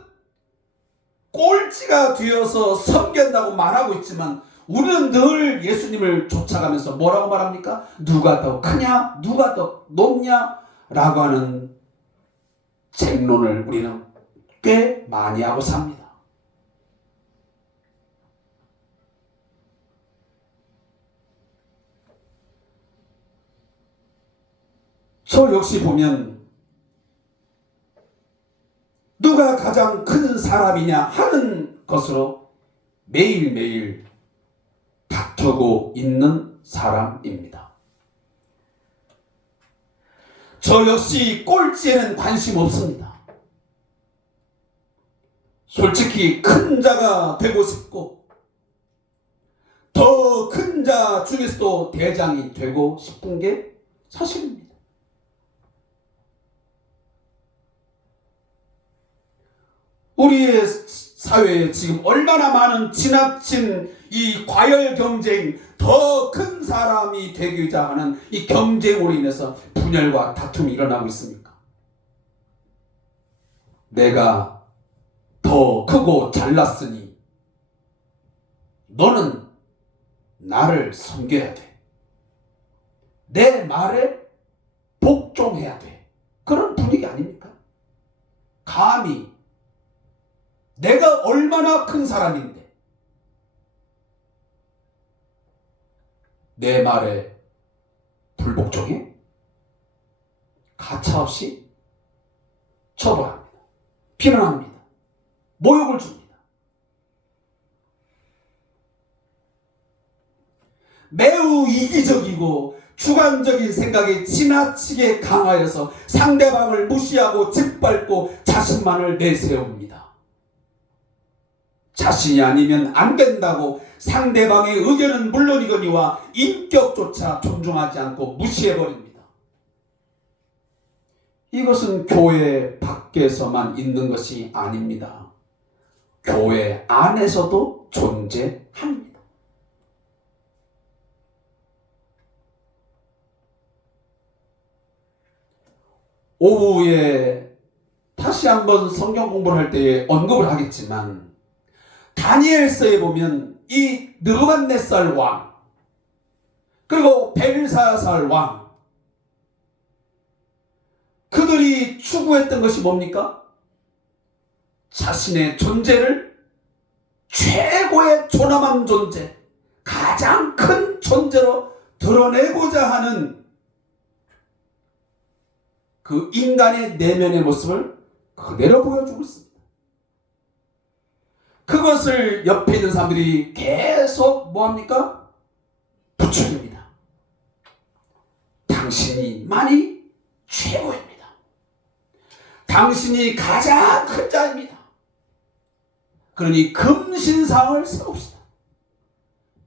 꼴찌가 되어서 섬겼다고 말하고 있지만 우리는 늘 예수님을 쫓아가면서 뭐라고 말합니까? 누가 더 크냐? 누가 더 높냐? 라고 하는 쟁론을 우리는 꽤 많이 하고 삽니다. 저 역시 보면 누가 가장 큰 사람이냐 하는 것으로 매일매일 다투고 있는 사람입니다. 저 역시 꼴찌에는 관심 없습니다. 솔직히 큰 자가 되고 싶고 더 큰 자 중에서도 대장이 되고 싶은 게 사실입니다. 우리의 사회에 지금 얼마나 많은 지나친 이 과열 경쟁, 더 큰 사람이 되고자 하는 이 경쟁으로 인해서 분열과 다툼이 일어나고 있습니까? 내가 더 크고 잘났으니 너는 나를 섬겨야 돼. 내 말에 복종해야 돼. 그런 분위기 아닙니까? 감히 내가 얼마나 큰 사람인데 내 말에 불복종해? 가차없이 처벌합니다. 비난합니다. 모욕을 줍니다. 매우 이기적이고 주관적인 생각이 지나치게 강하여서 상대방을 무시하고 짓밟고 자신만을 내세웁니다. 자신이 아니면 안 된다고 상대방의 의견은 물론이거니와 인격조차 존중하지 않고 무시해버립니다. 이것은 교회 밖에서만 있는 것이 아닙니다. 교회 안에서도 존재합니다. 오후에 다시 한번 성경 공부를 할 때 언급을 하겠지만 다니엘서에 보면 이 느부갓네살 왕 그리고 벨사살 왕 그들이 추구했던 것이 뭡니까? 자신의 존재를 최고의 존엄한 존재, 가장 큰 존재로 드러내고자 하는 그 인간의 내면의 모습을 그대로 보여주고 있습니다. 그것을 옆에 있는 사람들이 계속 뭐합니까? 부추깁니다. 당신이만이 최고입니다. 당신이 가장 큰 자입니다. 그러니 금신상을 세웁시다.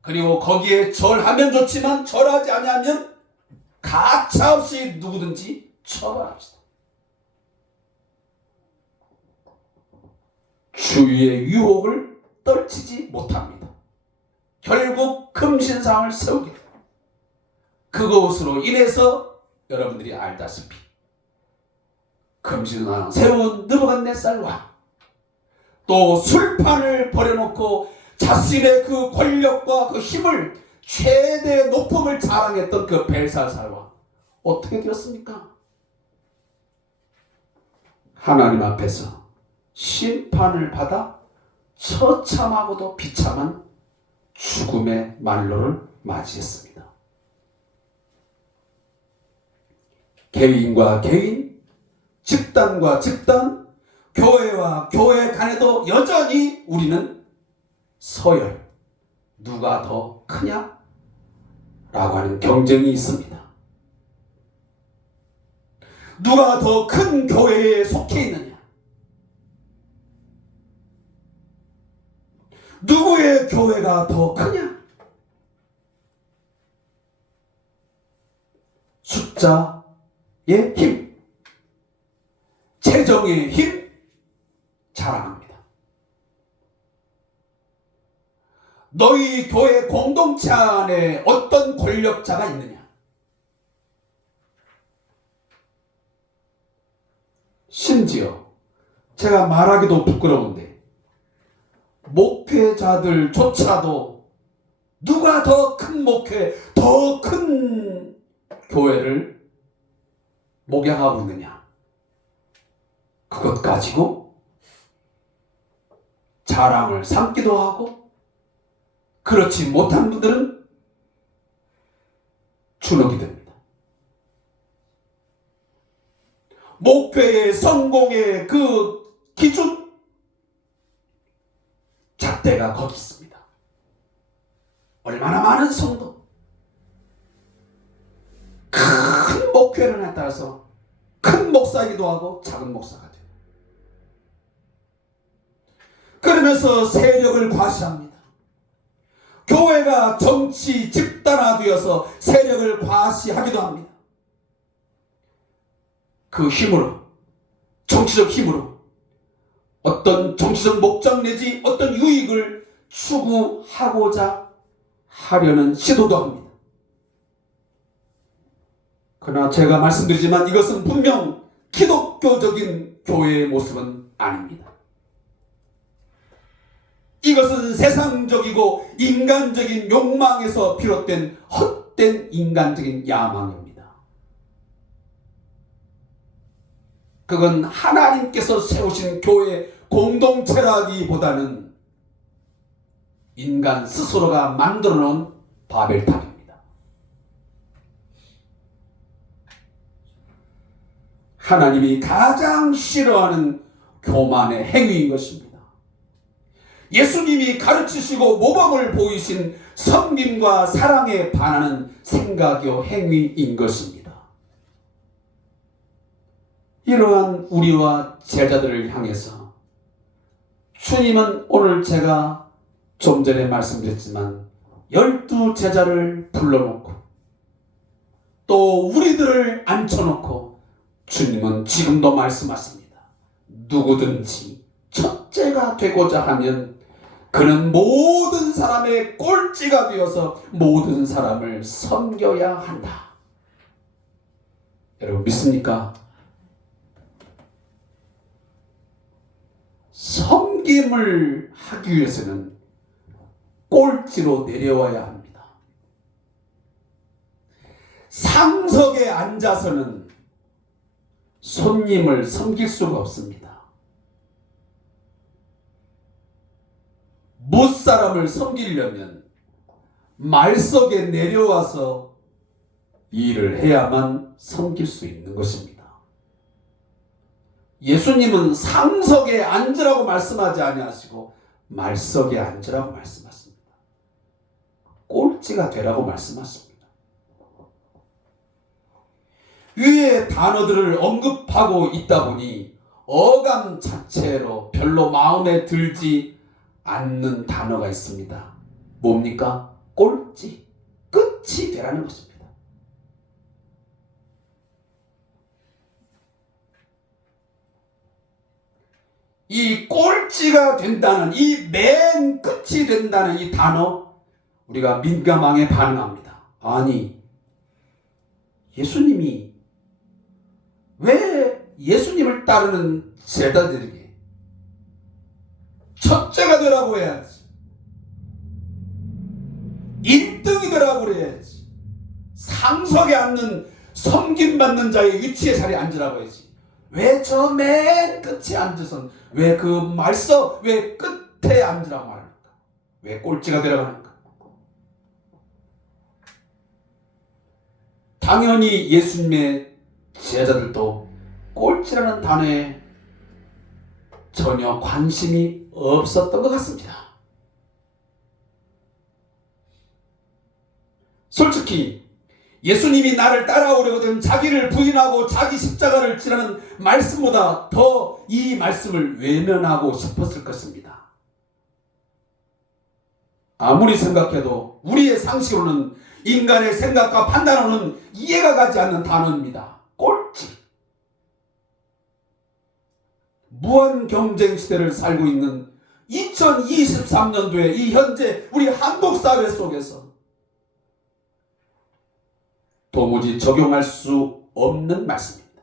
그리고 거기에 절하면 좋지만 절하지 아니하면 가차없이 누구든지 처벌합시다. 주위의 유혹을 떨치지 못합니다. 결국 금신상을 세우게 됩니다. 그것으로 인해서 여러분들이 알다시피 금신상 세운 느부갓네살 왕 또 술판을 버려놓고 자신의 그 권력과 그 힘을 최대 높음을 자랑했던 그 벨사살 왕 어떻게 되었습니까? 하나님 앞에서 심판을 받아 처참하고도 비참한 죽음의 말로를 맞이했습니다. 개인과 개인, 집단과 집단, 교회와 교회 간에도 여전히 우리는 서열, 누가 더 크냐? 라고 하는 경쟁이 있습니다. 누가 더 큰 교회에 속해 있느냐? 누구의 교회가 더 크냐? 숫자의 힘. 재정의 힘 자랑합니다. 너희 교회 공동체 안에 어떤 권력자가 있느냐? 심지어 제가 말하기도 부끄러운데 목회자들조차도 누가 더 큰 목회, 더 큰 교회를 목양하고 있느냐? 그것 가지고 자랑을 삼기도 하고, 그렇지 못한 분들은 주눅이 듭니다. 목회의 성공의 그 기준, 잣대가 거기 있습니다. 얼마나 많은 성도, 큰 목회론에 따라서 큰 목사이기도 하고 작은 목사가 돼요. 그러면서 세력을 과시합니다. 교회가 정치 집단화되어서 세력을 과시하기도 합니다. 그 힘으로, 정치적 힘으로 어떤 정치적 목적 내지 어떤 유익을 추구하고자 하려는 시도도 합니다. 그러나 제가 말씀드리지만 이것은 분명 기독교적인 교회의 모습은 아닙니다. 이것은 세상적이고 인간적인 욕망에서 비롯된 헛된 인간적인 야망입니다. 그건 하나님께서 세우신 교회 공동체라기보다는 인간 스스로가 만들어 놓은 바벨탑입니다. 하나님이 가장 싫어하는 교만의 행위인 것입니다. 예수님이 가르치시고 모범을 보이신 섬김과 사랑에 반하는 생각요 행위인 것입니다. 이러한 우리와 제자들을 향해서 주님은 오늘 제가 좀 전에 말씀드렸지만 12제자를 불러놓고 또 우리들을 앉혀놓고 주님은 지금도 말씀하십니다. 누구든지 첫째가 되고자 하면 그는 모든 사람의 꼴찌가 되어서 모든 사람을 섬겨야 한다. 여러분 믿습니까? 섬김을 하기 위해서는 꼴찌로 내려와야 합니다. 상석에 앉아서는 손님을 섬길 수가 없습니다. 못사람을 섬기려면 말석에 내려와서 일을 해야만 섬길 수 있는 것입니다. 예수님은 상석에 앉으라고 말씀하지 아니하시고 말석에 앉으라고 말씀하십니다. 꼴찌가 되라고 말씀하십니다. 위의 단어들을 언급하고 있다 보니 어감 자체로 별로 마음에 들지 않는 단어가 있습니다. 뭡니까? 꼴찌, 끝이 되라는 것입니다. 이 꼴찌가 된다는, 이 맨 끝이 된다는 이 단어, 우리가 민감하게 반응합니다. 아니, 예수님이 왜 예수님을 따르는 제자들에게 첫째가 되라고 해야지, 1등이 되라고 그래야지, 상석에 앉는 섬김받는 자의 위치의 자리에 앉으라고 해야지, 왜 저 맨 끝에 앉아서 왜 그 말석 왜 끝에 앉으라고 말합니까? 왜 꼴찌가 되라고 하는가? 당연히 예수님의 제자들도 꼴찌라는 단어에 전혀 관심이 없었던 것 같습니다. 솔직히 예수님이 나를 따라오려거든 자기를 부인하고 자기 십자가를 지라는 말씀보다 더 이 말씀을 외면하고 싶었을 것입니다. 아무리 생각해도 우리의 상식으로는, 인간의 생각과 판단으로는 이해가 가지 않는 단어입니다. 꼴찌. 무한 경쟁 시대를 살고 있는 2023년도에 이 현재 우리 한국 사회 속에서 도무지 적용할 수 없는 말씀입니다.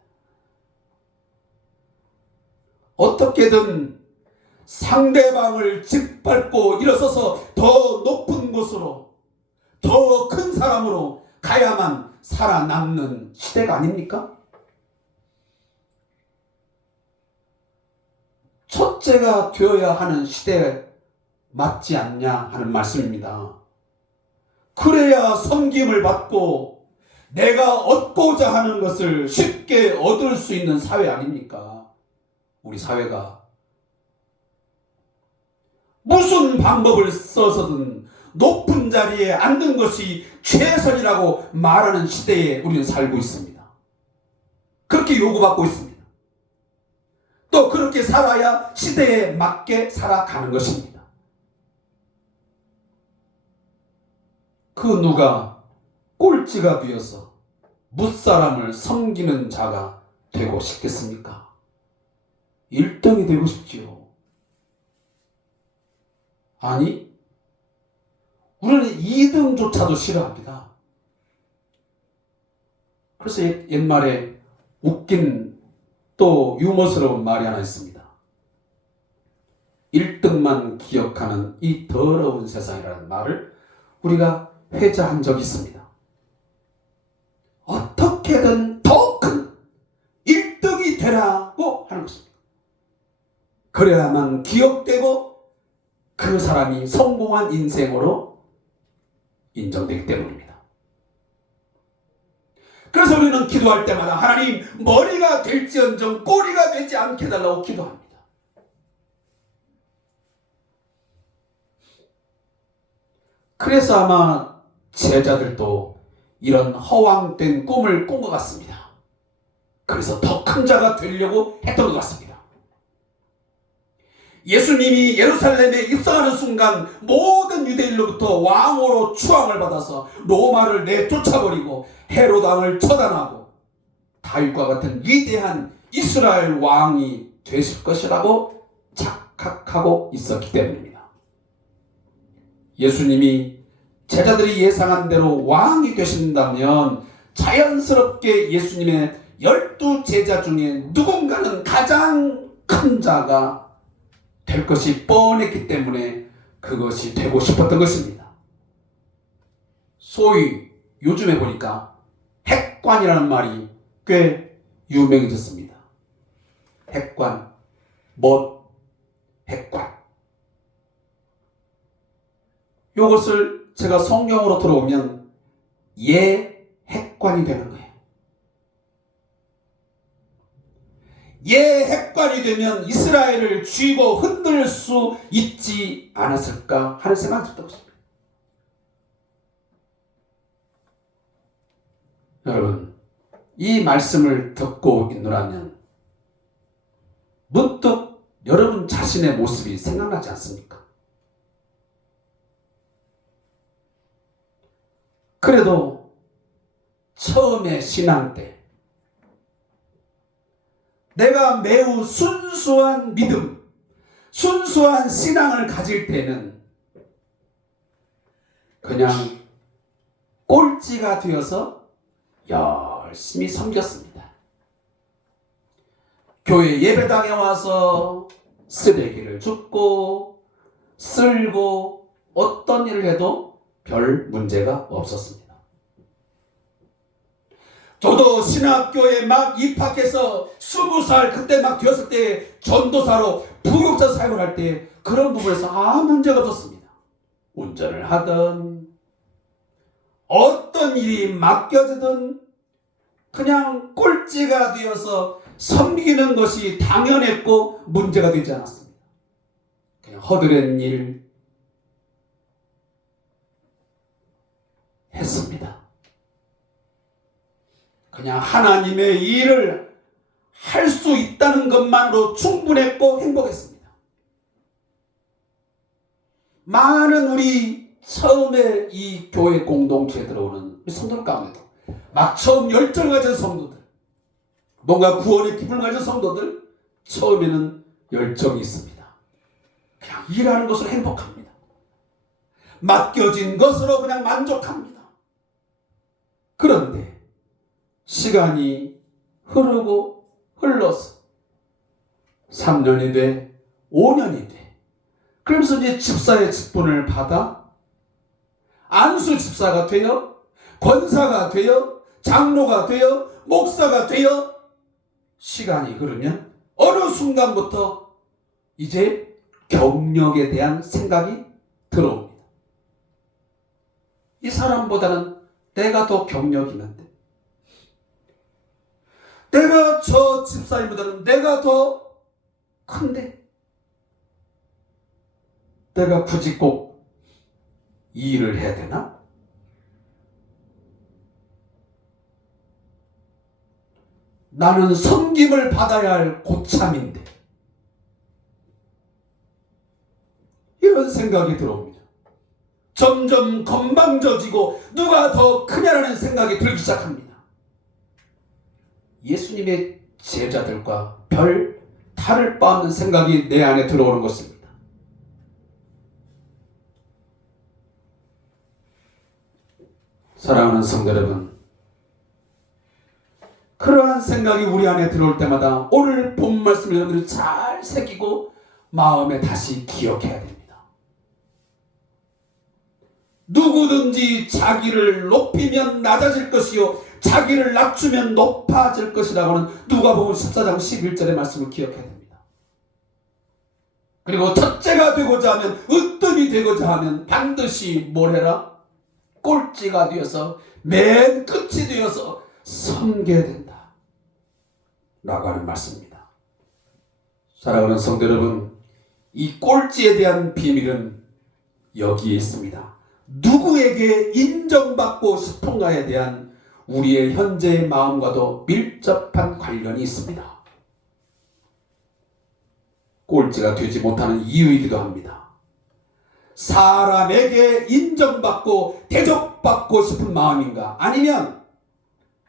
어떻게든 상대방을 짓밟고 일어서서 더 높은 곳으로, 더 큰 사람으로 가야만 살아남는 시대가 아닙니까? 첫째가 되어야 하는 시대에 맞지 않냐 하는 말씀입니다. 그래야 섬김을 받고 내가 얻고자 하는 것을 쉽게 얻을 수 있는 사회 아닙니까? 우리 사회가 무슨 방법을 써서든 높은 자리에 앉는 것이 최선이라고 말하는 시대에 우리는 살고 있습니다. 그렇게 요구받고 있습니다. 또 그렇게 살아야 시대에 맞게 살아가는 것입니다. 그 누가 꼴찌가 되어서 무사람을 섬기는 자가 되고 싶겠습니까? 1등이 되고 싶지요. 아니, 우리는 2등조차도 싫어합니다. 그래서 옛말에 웃긴 또 유머스러운 말이 하나 있습니다. 1등만 기억하는 이 더러운 세상이라는 말을 우리가 회자한 적이 있습니다. 어떻게든 더 큰 1등이 되라고 하는 것입니다. 그래야만 기억되고 그 사람이 성공한 인생으로 인정되기 때문입니다. 그래서 우리는 기도할 때마다 하나님, 머리가 될지언정 꼬리가 되지 않게 해달라고 기도합니다. 그래서 아마 제자들도 이런 허황된 꿈을 꾼 것 같습니다. 그래서 더 큰 자가 되려고 했던 것 같습니다. 예수님이 예루살렘에 입성하는 순간 모든 유대인로부터 왕으로 추앙을 받아서 로마를 내쫓아버리고 헤롯 왕을 처단하고 다윗과 같은 위대한 이스라엘 왕이 되실 것이라고 착각하고 있었기 때문입니다. 예수님이 제자들이 예상한 대로 왕이 되신다면 자연스럽게 예수님의 12제자 중에 누군가는 가장 큰 자가 될 것이 뻔했기 때문에 그것이 되고 싶었던 것입니다. 소위 요즘에 보니까 핵관이라는 말이 꽤 유명해졌습니다. 핵관, 핵관. 이것을 제가 성경으로 들어오면 핵관이 되는 거예요. 핵관이 되면 이스라엘을 쥐고 흔들 수 있지 않았을까 하는 생각이 들었던 것입니다. 여러분, 이 말씀을 듣고 있노라면 문득 여러분 자신의 모습이 생각나지 않습니까? 그래도 처음에 신앙 때 내가 매우 순수한 믿음, 순수한 신앙을 가질 때는 그냥 꼴찌가 되어서 열심히 섬겼습니다. 교회 예배당에 와서 쓰레기를 줍고 쓸고 어떤 일을 해도 별 문제가 없었습니다. 저도 신학교에 막 입학해서 20살 그때 막 되었을 때 전도사로 부교육자 사역을 할 때 그런 부분에서 아무 문제가 없었습니다. 운전을 하든 어떤 일이 맡겨지든 그냥 꼴찌가 되어서 섬기는 것이 당연했고 문제가 되지 않았습니다. 그냥 허드렛 일 했습니다. 그냥 하나님의 일을 할 수 있다는 것만으로 충분했고 행복했습니다. 많은 우리 처음에 이 교회 공동체에 들어오는 성도들 가운데도 막 처음 열정을 가진 성도들, 뭔가 구원의 기쁨을 가진 성도들, 처음에는 열정이 있습니다. 그냥 일하는 것으로 행복합니다. 맡겨진 것으로 그냥 만족합니다. 그런데 시간이 흐르고 흘러서 3년이 돼, 5년이 돼. 그러면서 이제 집사의 직분을 받아 안수 집사가 되어, 권사가 되어, 장로가 되어, 목사가 되어, 시간이 흐르면 어느 순간부터 이제 경력에 대한 생각이 들어옵니다. 이 사람보다는 내가 더 경력이 있는데, 내가 저 집사님보다는 내가 더 큰데, 내가 굳이 꼭 이 일을 해야 되나? 나는 섬김을 받아야 할 고참인데, 이런 생각이 들어옵니다. 점점 건방져지고 누가 더 크냐라는 생각이 들기 시작합니다. 예수님의 제자들과 별 다를 바 없는 생각이 내 안에 들어오는 것입니다. 사랑하는 성도 여러분, 그러한 생각이 우리 안에 들어올 때마다 오늘 본 말씀을 여러분들이 잘 새기고 마음에 다시 기억해야 됩니다. 누구든지 자기를 높이면 낮아질 것이요 자기를 낮추면 높아질 것이라고 하는 누가복음 14장 11절의 말씀을 기억해야 됩니다. 그리고 첫째가 되고자 하면, 으뜸이 되고자 하면 반드시 뭘 해라? 꼴찌가 되어서, 맨 끝이 되어서 섬겨야 된다 라고 하는 말씀입니다. 사랑하는 성도 여러분, 이 꼴찌에 대한 비밀은 여기에 있습니다. 누구에게 인정받고 싶은가에 대한 우리의 현재의 마음과도 밀접한 관련이 있습니다. 꼴찌가 되지 못하는 이유이기도 합니다. 사람에게 인정받고 대접받고 싶은 마음인가? 아니면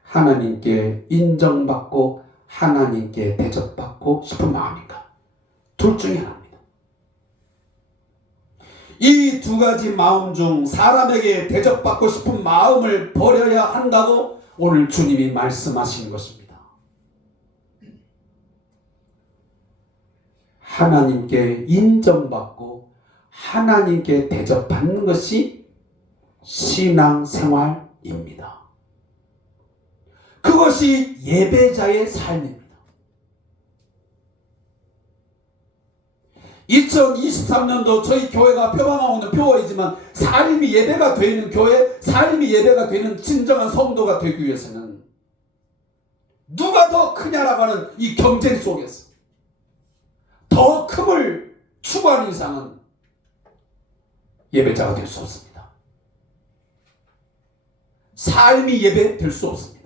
하나님께 인정받고 하나님께 대접받고 싶은 마음인가? 둘 중에 하나입니다. 이 두 가지 마음 중 사람에게 대접받고 싶은 마음을 버려야 한다고 오늘 주님이 말씀하신 것입니다. 하나님께 인정받고 하나님께 대접받는 것이 신앙생활입니다. 그것이 예배자의 삶입니다. 2023년도 저희 교회가 표방하고 있는 표어이지만, 삶이 예배가 되는 교회, 삶이 예배가 되는 진정한 성도가 되기 위해서는 누가 더 크냐라고 하는 이 경쟁 속에서 더 큼을 추구하는 이상은 예배자가 될 수 없습니다. 삶이 예배 될 수 없습니다.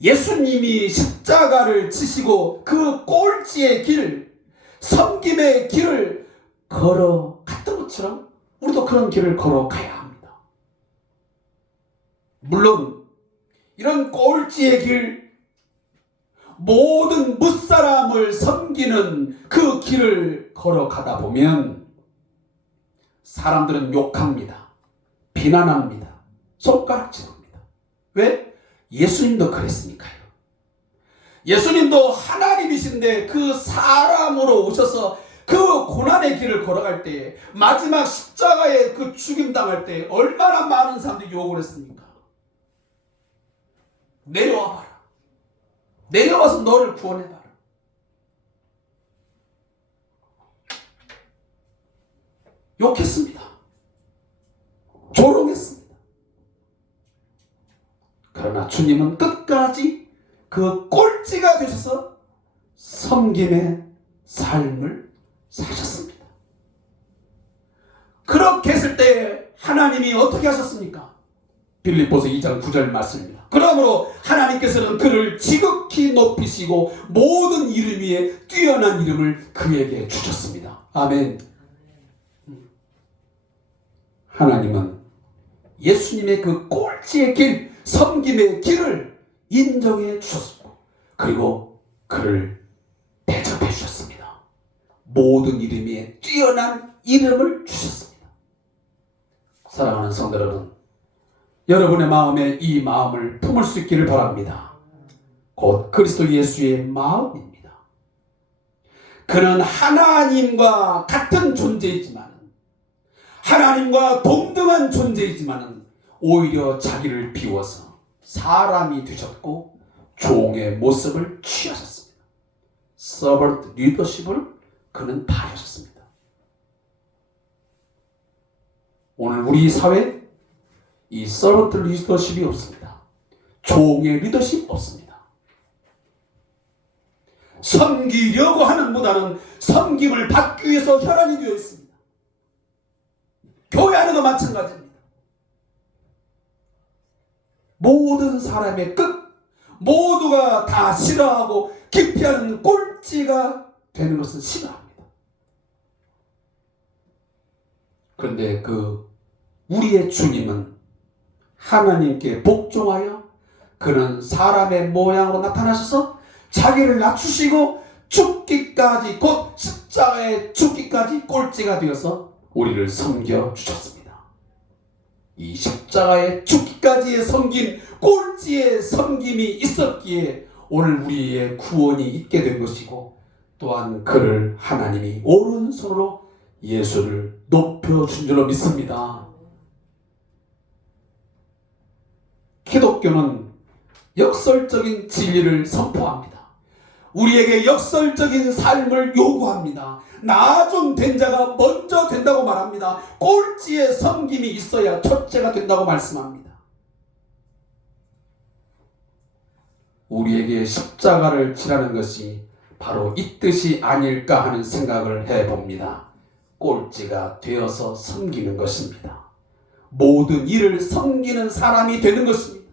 예수님이 십자가를 지시고 그 꼴찌의 길, 섬김의 길을 걸어갔던 것처럼 우리도 그런 길을 걸어가야 합니다. 물론 이런 꼴찌의 길, 모든 무사람을 섬기는 그 길을 걸어가다 보면 사람들은 욕합니다. 비난합니다. 손가락질합니다. 왜? 예수님도 그랬으니까요. 예수님도 하나님이신데 그 사람으로 오셔서 그 고난의 길을 걸어갈 때, 마지막 십자가에 그 죽임 당할 때 얼마나 많은 사람들이 욕을 했습니까? 내려와 봐라. 내려와서 너를 구원해봐라. 욕했습니다. 조롱했습니다. 그러나 주님은 끝까지 그 꼴찌가 되셔서 섬김의 삶을 사셨습니다. 그렇게 했을 때 하나님이 어떻게 하셨습니까? 빌립보서 2장 9절 말씀입니다. 그러므로 하나님께서는 그를 지극히 높이시고 모든 이름 위에 뛰어난 이름을 그에게 주셨습니다. 아멘. 하나님은 예수님의 그 꼴찌의 길, 섬김의 길을 인정해 주셨고, 그리고 그를 대접해 주셨습니다. 모든 이름에 뛰어난 이름을 주셨습니다. 사랑하는 성도 여러분, 여러분의 마음에 이 마음을 품을 수 있기를 바랍니다. 곧 그리스도 예수의 마음입니다. 그는 하나님과 같은 존재이지만, 하나님과 동등한 존재이지만 오히려 자기를 비워서 사람이 되셨고 종의 모습을 취하셨습니다. 서번트 리더십을 그는 발휘하셨습니다. 오늘 우리 사회에 이 서번트 리더십이 없습니다. 종의 리더십 없습니다. 섬기려고 하는 보다는 섬김을 받기 위해서 혈안이 되어 있습니다. 교회 안에도 마찬가지입니다. 모든 사람의 끝, 모두가 다 싫어하고 기피하는 꼴찌가 되는 것은 싫어합니다. 그런데 우리의 주님은 하나님께 복종하여 그는 사람의 모양으로 나타나셔서 자기를 낮추시고 죽기까지, 곧 십자가에 죽기까지 꼴찌가 되어서 우리를 섬겨주셨습니다. 이 십자가에 죽기까지의 섬김, 꼴찌의 섬김이 있었기에 오늘 우리의 구원이 있게 된 것이고, 또한 그를 하나님이 오른손으로 예수를 높여준 줄로 믿습니다. 기독교는 역설적인 진리를 선포합니다. 우리에게 역설적인 삶을 요구합니다. 나 좀 된 자가 먼저 된다고 말합니다. 꼴찌의 섬김이 있어야 첫째가 된다고 말씀합니다. 우리에게 십자가를 지라는 것이 바로 이 뜻이 아닐까 하는 생각을 해봅니다. 꼴찌가 되어서 섬기는 것입니다. 모든 일을 섬기는 사람이 되는 것입니다.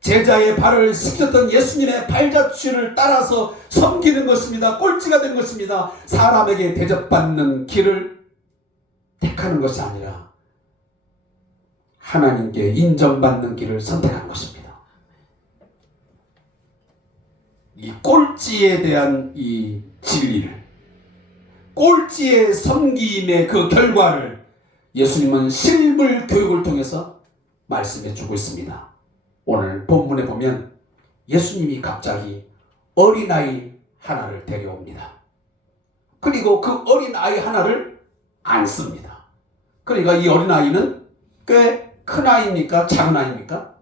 제자의 발을 씻겼던 예수님의 발자취를 따라서 섬기는 것입니다. 꼴찌가 되는 것입니다. 사람에게 대접받는 길을 택하는 것이 아니라 하나님께 인정받는 길을 선택한 것입니다. 이 꼴찌에 대한 이 진리를, 꼴찌의 섬김의 그 결과를 예수님은 실물 교육을 통해서 말씀해 주고 있습니다. 오늘 본문에 보면 예수님이 갑자기 어린아이 하나를 데려옵니다. 그리고 그 어린아이 하나를 안습니다. 그러니까 이 어린아이는 꽤 큰 아이입니까? 작은 아이입니까?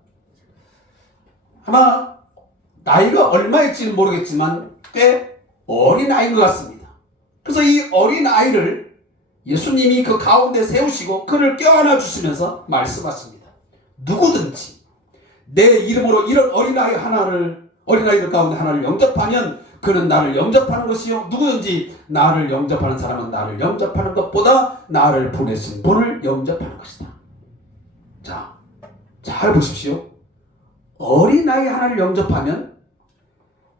아마 나이가 얼마일지는 모르겠지만 꽤 어린아이인 것 같습니다. 그래서 이 어린아이를 예수님이 그 가운데 세우시고 그를 껴안아 주시면서 말씀하십니다. 누구든지 내 이름으로 이런 어린아이들 가운데 하나를 영접하면 그는 나를 영접하는 것이요, 누구든지 나를 영접하는 사람은 나를 영접하는 것보다 나를 보내신 분을 영접하는 것이다. 자, 잘 보십시오. 어린아이 하나를 영접하면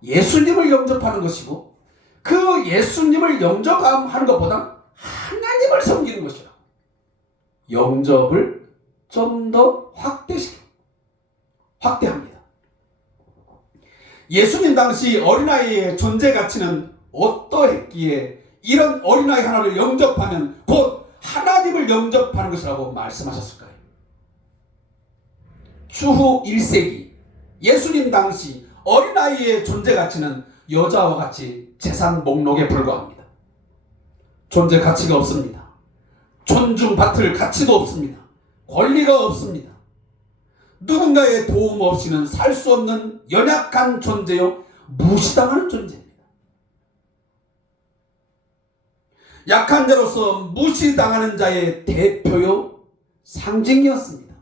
예수님을 영접하는 것이고, 그 예수님을 영접하는 것보다 하나님을 섬기는 것이라. 영접을 좀 더 확대합니다. 예수님 당시 어린아이의 존재 가치는 어떠했기에 이런 어린아이 하나를 영접하면 곧 하나님을 영접하는 것이라고 말씀하셨을까요? 추후 1세기 예수님 당시 어린아이의 존재 가치는 여자와 같이 재산 목록에 불과합니다. 존재 가치가 없습니다. 존중받을 가치도 없습니다. 권리가 없습니다. 누군가의 도움 없이는 살 수 없는 연약한 존재요, 무시당하는 존재입니다. 약한 자로서 무시당하는 자의 대표요, 상징이었습니다.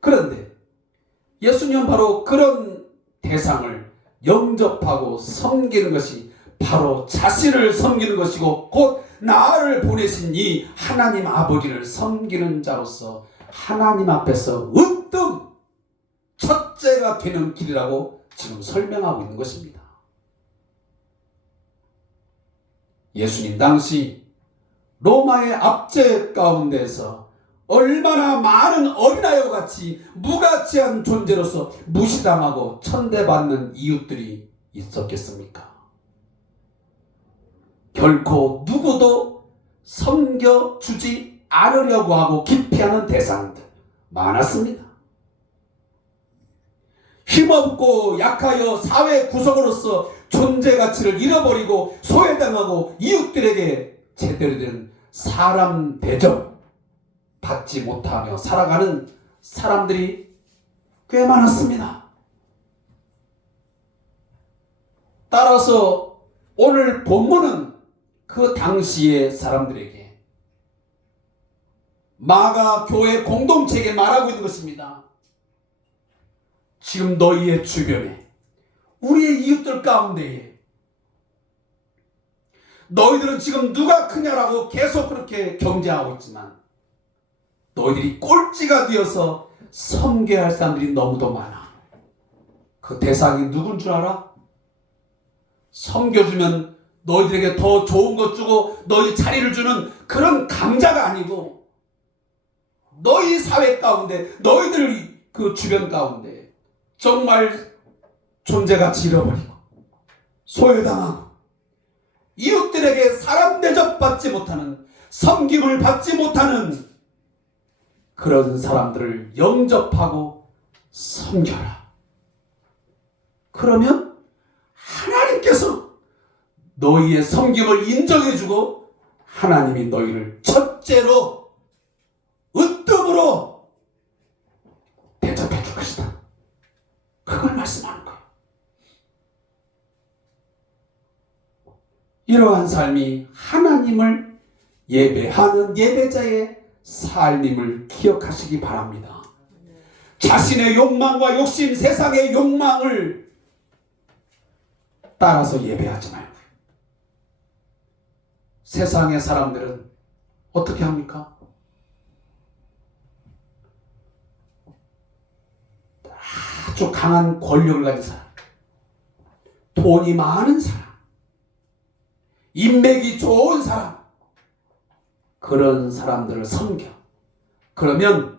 그런데 예수님은 바로 그런 대상을 영접하고 섬기는 것이 바로 자신을 섬기는 것이고, 곧 나를 보내신 이 하나님 아버지를 섬기는 자로서 하나님 앞에서 으뜸 첫째가 되는 길이라고 지금 설명하고 있는 것입니다. 예수님 당시 로마의 압제 가운데서 얼마나 많은 어린아이와 같이 무가치한 존재로서 무시당하고 천대받는 이웃들이 있었겠습니까? 결코 누구도 섬겨주지 않으려고 하고 기피하는 대상들 많았습니다. 힘없고 약하여 사회 구성으로서 존재 가치를 잃어버리고 소외당하고 이웃들에게 제대로 된 사람 대접 받지 못하며 살아가는 사람들이 꽤 많았습니다. 따라서 오늘 본문은 그 당시의 사람들에게 마가 교회 공동체에게 말하고 있는 것입니다. 지금 너희의 주변에 우리의 이웃들 가운데에 너희들은 지금 누가 크냐라고 계속 그렇게 경쟁하고 있지만 너희들이 꼴찌가 되어서 섬겨야 할 사람들이 너무도 많아. 그 대상이 누군 줄 알아? 섬겨주면 너희들에게 더 좋은 것 주고 너희 자리를 주는 그런 강자가 아니고 너희 사회 가운데 너희들 그 주변 가운데 정말 존재가치 잃어버리고 소외당하고 이웃들에게 사람 대접받지 못하는 섬김을 받지 못하는 그런 사람들을 영접하고 섬겨라. 그러면 하나님께서 너희의 섬김을 인정해주고 하나님이 너희를 첫째로 으뜸으로 대접해 줄 것이다. 그걸 말씀하는 거예요. 이러한 삶이 하나님을 예배하는 예배자의 삶임을 기억하시기 바랍니다. 자신의 욕망과 욕심, 세상의 욕망을 따라서 예배하지 말고 세상의 사람들은 어떻게 합니까? 아주 강한 권력을 가진 사람, 돈이 많은 사람, 인맥이 좋은 사람, 그런 사람들을 섬겨. 그러면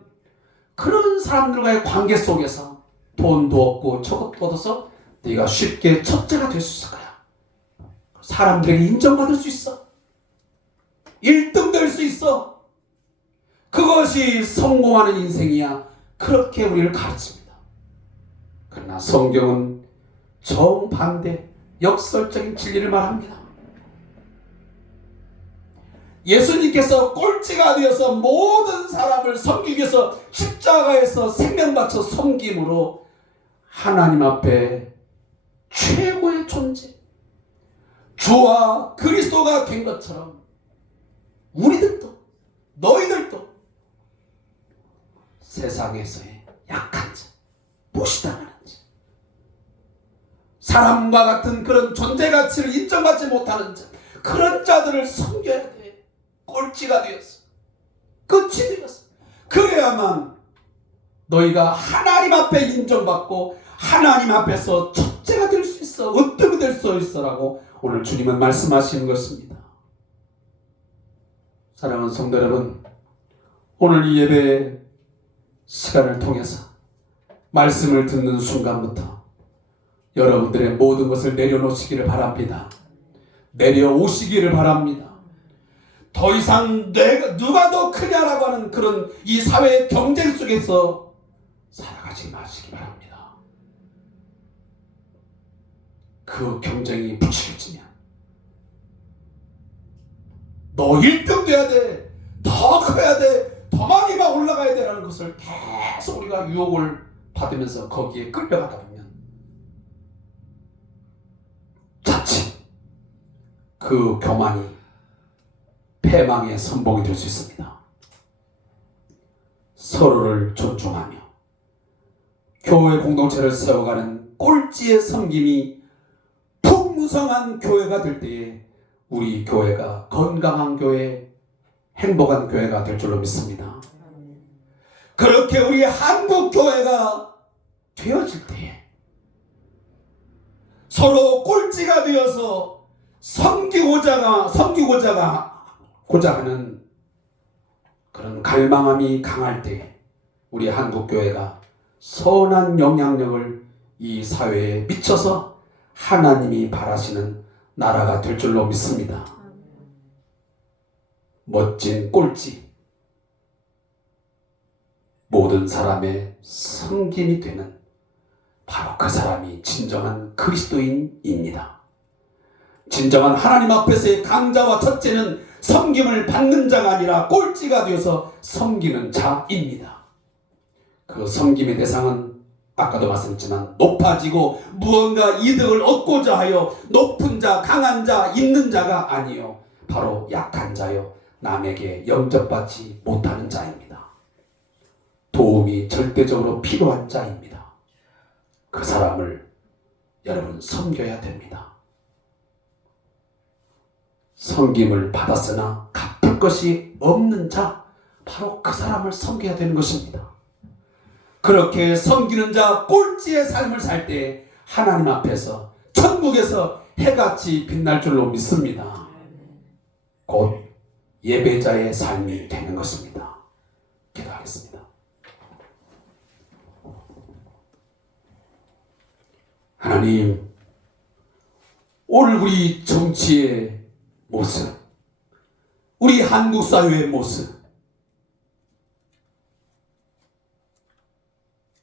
그런 사람들과의 관계 속에서 돈도 얻고 저것도 얻어서 네가 쉽게 첫째가 될 수 있을 거야. 사람들에게 인정받을 수 있어. 1등 될 수 있어. 그것이 성공하는 인생이야. 그렇게 우리를 가르칩니다. 그러나 성경은 정반대 역설적인 진리를 말합니다. 예수님께서 꼴찌가 되어서 모든 사람을 섬기기 위해서 십자가에서 생명 바쳐 섬김으로 하나님 앞에 최고의 존재, 주와 그리스도가 된 것처럼 우리들도 너희들도 세상에서의 약한 자, 무시당하는 자, 사람과 같은 그런 존재 가치를 인정받지 못하는 자, 그런 자들을 섬겨야 돼. 꼴찌가 되었어. 끝이 되었어. 그래야만 너희가 하나님 앞에 인정받고 하나님 앞에서 첫째가 될 수 있어. 으뜸이 될 수 있어라고 오늘 주님은 말씀하시는 것입니다. 사랑하는 성도 여러분, 오늘 이 예배 시간을 통해서 말씀을 듣는 순간부터 여러분들의 모든 것을 내려놓으시기를 바랍니다. 내려오시기를 바랍니다. 더 이상 누가 더 크냐라고 하는 그런 이 사회의 경쟁 속에서 살아가지 마시기 바랍니다. 그 경쟁이 부추겨지면 너 1등 돼야 돼, 더 커야 돼, 더 많이 막 올라가야 돼라는 것을 계속 우리가 유혹을 받으면서 거기에 끌려가다 보면 자칫 그 교만이 패망의 선봉이 될 수 있습니다. 서로를 존중하며 교회 공동체를 세워가는 꼴찌의 섬김이 풍성한 교회가 될 때에 우리 교회가 건강한 교회, 행복한 교회가 될 줄로 믿습니다. 그렇게 우리 한국 교회가 되어질 때에 서로 꼴찌가 되어서 섬기고자 하는 그런 갈망함이 강할 때 우리 한국 교회가 선한 영향력을 이 사회에 미쳐서 하나님이 바라시는 나라가 될 줄로 믿습니다. 멋진 꼴찌, 모든 사람의 섬김이 되는 바로 그 사람이 진정한 그리스도인입니다. 진정한 하나님 앞에서의 강자와 첫째는 섬김을 받는 자가 아니라 꼴찌가 되어서 섬기는 자입니다. 그 섬김의 대상은 아까도 말씀했지만 높아지고 무언가 이득을 얻고자 하여 높은 자, 강한 자, 있는 자가 아니요 바로 약한 자요 남에게 영접받지 못하는 자입니다. 도움이 절대적으로 필요한 자입니다. 그 사람을 여러분 섬겨야 됩니다. 섬김을 받았으나 갚을 것이 없는 자, 바로 그 사람을 섬겨야 되는 것입니다. 그렇게 섬기는 자 꼴찌의 삶을 살 때 하나님 앞에서 천국에서 해같이 빛날 줄로 믿습니다. 곧 예배자의 삶이 되는 것입니다. 기도하겠습니다. 하나님, 오늘 우리 정치의 모습, 우리 한국 사회의 모습,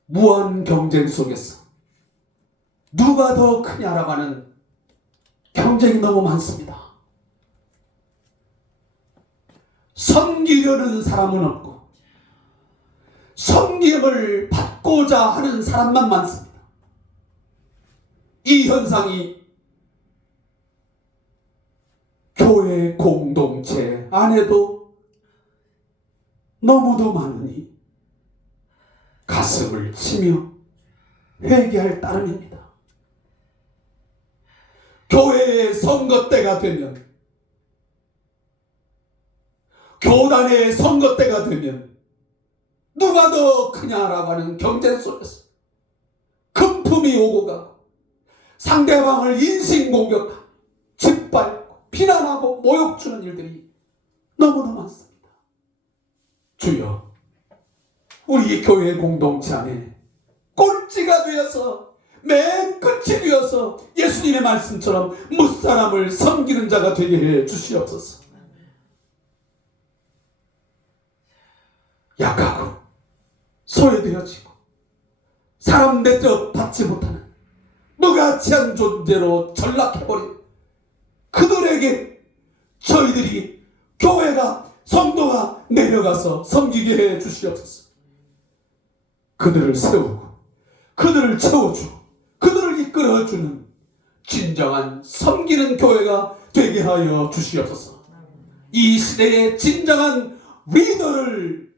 무한 경쟁 속에서 누가 더 크냐라고 하는 경쟁이 너무 많습니다. 섬기려는 사람은 없고 섬김을 받고자 하는 사람만 많습니다. 이 현상이 교회 공동체 안에도 너무도 많으니 가슴을 치며 회개할 따름입니다. 교회의 선거 때가 되면, 교단의 선거 때가 되면 누가 더 크냐라고 하는 경쟁 속에서 금품이 오고 가고 상대방을 인신공격하고 짓밟고 비난하고 모욕 주는 일들이 너무나 많습니다. 주여, 우리 교회 공동체 안에 꼴찌가 되어서 맨 끝이 되어서 예수님의 말씀처럼 무사람을 섬기는 자가 되게 해 주시옵소서. 약하고 소외되어지고 사람 대접받지 못하는 무가치한 존재로 전락해버린 그들에게 저희들이 교회가 성도가 내려가서 섬기게 해 주시옵소서. 그들을 세우고 그들을 채워주고 그들을 이끌어주는 진정한 섬기는 교회가 되게 하여 주시옵소서. 이 시대의 진정한 리더를,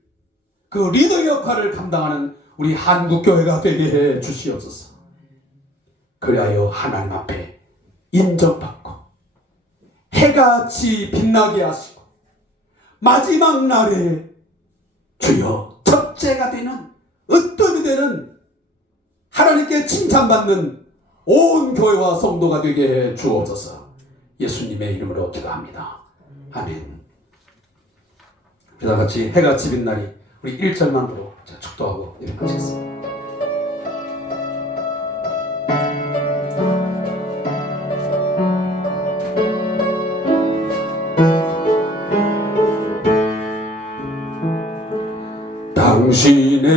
그 리더 역할을 감당하는 우리 한국교회가 되게 해 주시옵소서. 그리하여 하나님 앞에 인정받고 해같이 빛나게 하시고 마지막 날에 주여 첫째가 되는 으뜸이 되는 하나님께 칭찬받는 온 교회와 성도가 되게 해 주옵소서. 예수님의 이름으로 기도합니다. 아멘. 다 같이 해같이 빛나리 우리 1절만으로 축도하고 일어나시겠습니다. 당신의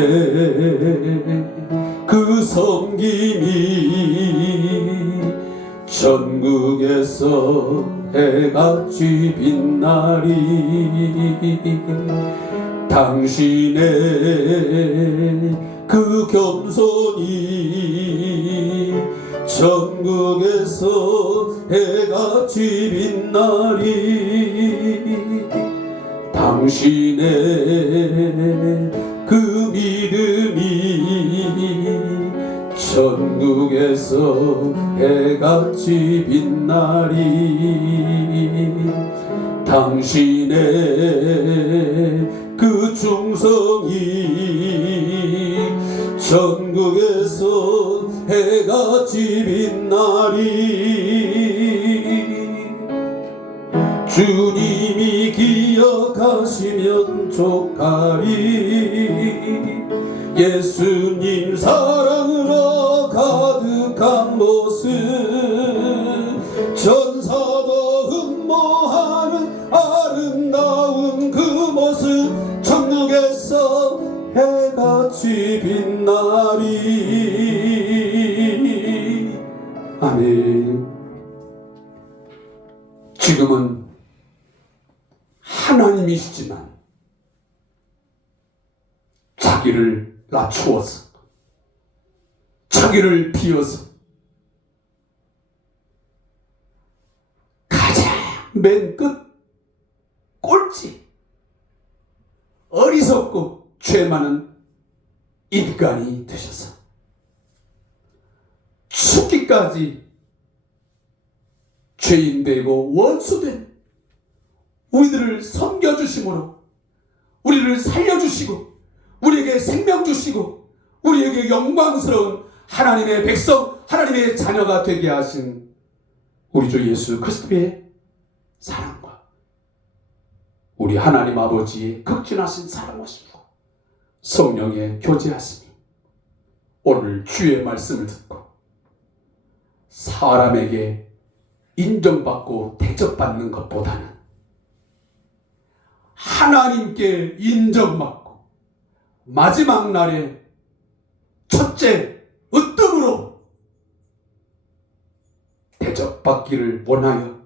그 섬김이 전국에서 해같이 빛나리. 당신의 그 겸손이 전국에서 해같이 빛나리. 당신의 그 믿음이 전국에서 해같이 빛나리. 당신의 그 충성이 전국에서 해같이 빛나리. 주님이 기억하시면 족하리. 예수님 사랑으로 가득한 모습 전사도 흠모하는 아름다운 그 모습 천국에서 해같이 빛나리. 아멘. 지금은 하나님이시지만 자기를 낮추어서 자기를 비워서 가장 맨 끝 꼴찌 어리석고 죄 많은 인간이 되셔서 죽기까지 죄인 되고 원수된 우리들을 섬겨주심으로 우리를 살려주시고 우리에게 생명 주시고 우리에게 영광스러운 하나님의 백성 하나님의 자녀가 되게 하신 우리 주 예수 그리스도의 사랑과 우리 하나님 아버지의 극진하신 사랑하심과 성령의 교제하심이 오늘 주의 말씀을 듣고 사람에게 인정받고 대접받는 것보다는 하나님께 인정받고 마지막 날에 첫째 으뜸으로 대접받기를 원하여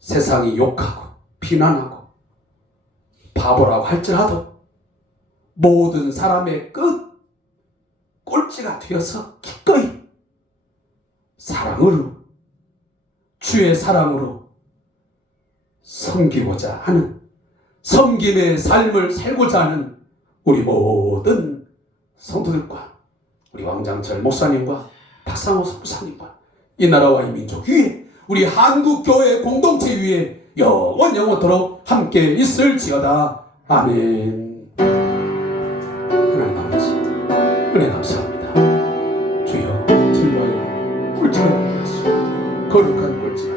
세상이 욕하고 비난하고 바보라고 할지라도 모든 사람의 끝 꼴찌가 되어서 기꺼이 사랑으로 주의 사랑으로 섬기고자 하는 섬김의 삶을 살고자 하는 우리 모든 성도들과 우리 왕장철 목사님과 박상호 목사님과 이 나라와 이 민족 위에 우리 한국교회 공동체 위에 영원토록 함께 있을지어다. 아멘. 하나님 아버지 은혜 감사합니다. 주여 진로하여 꼴찌가 되게 하시고 거룩한 꼴찌가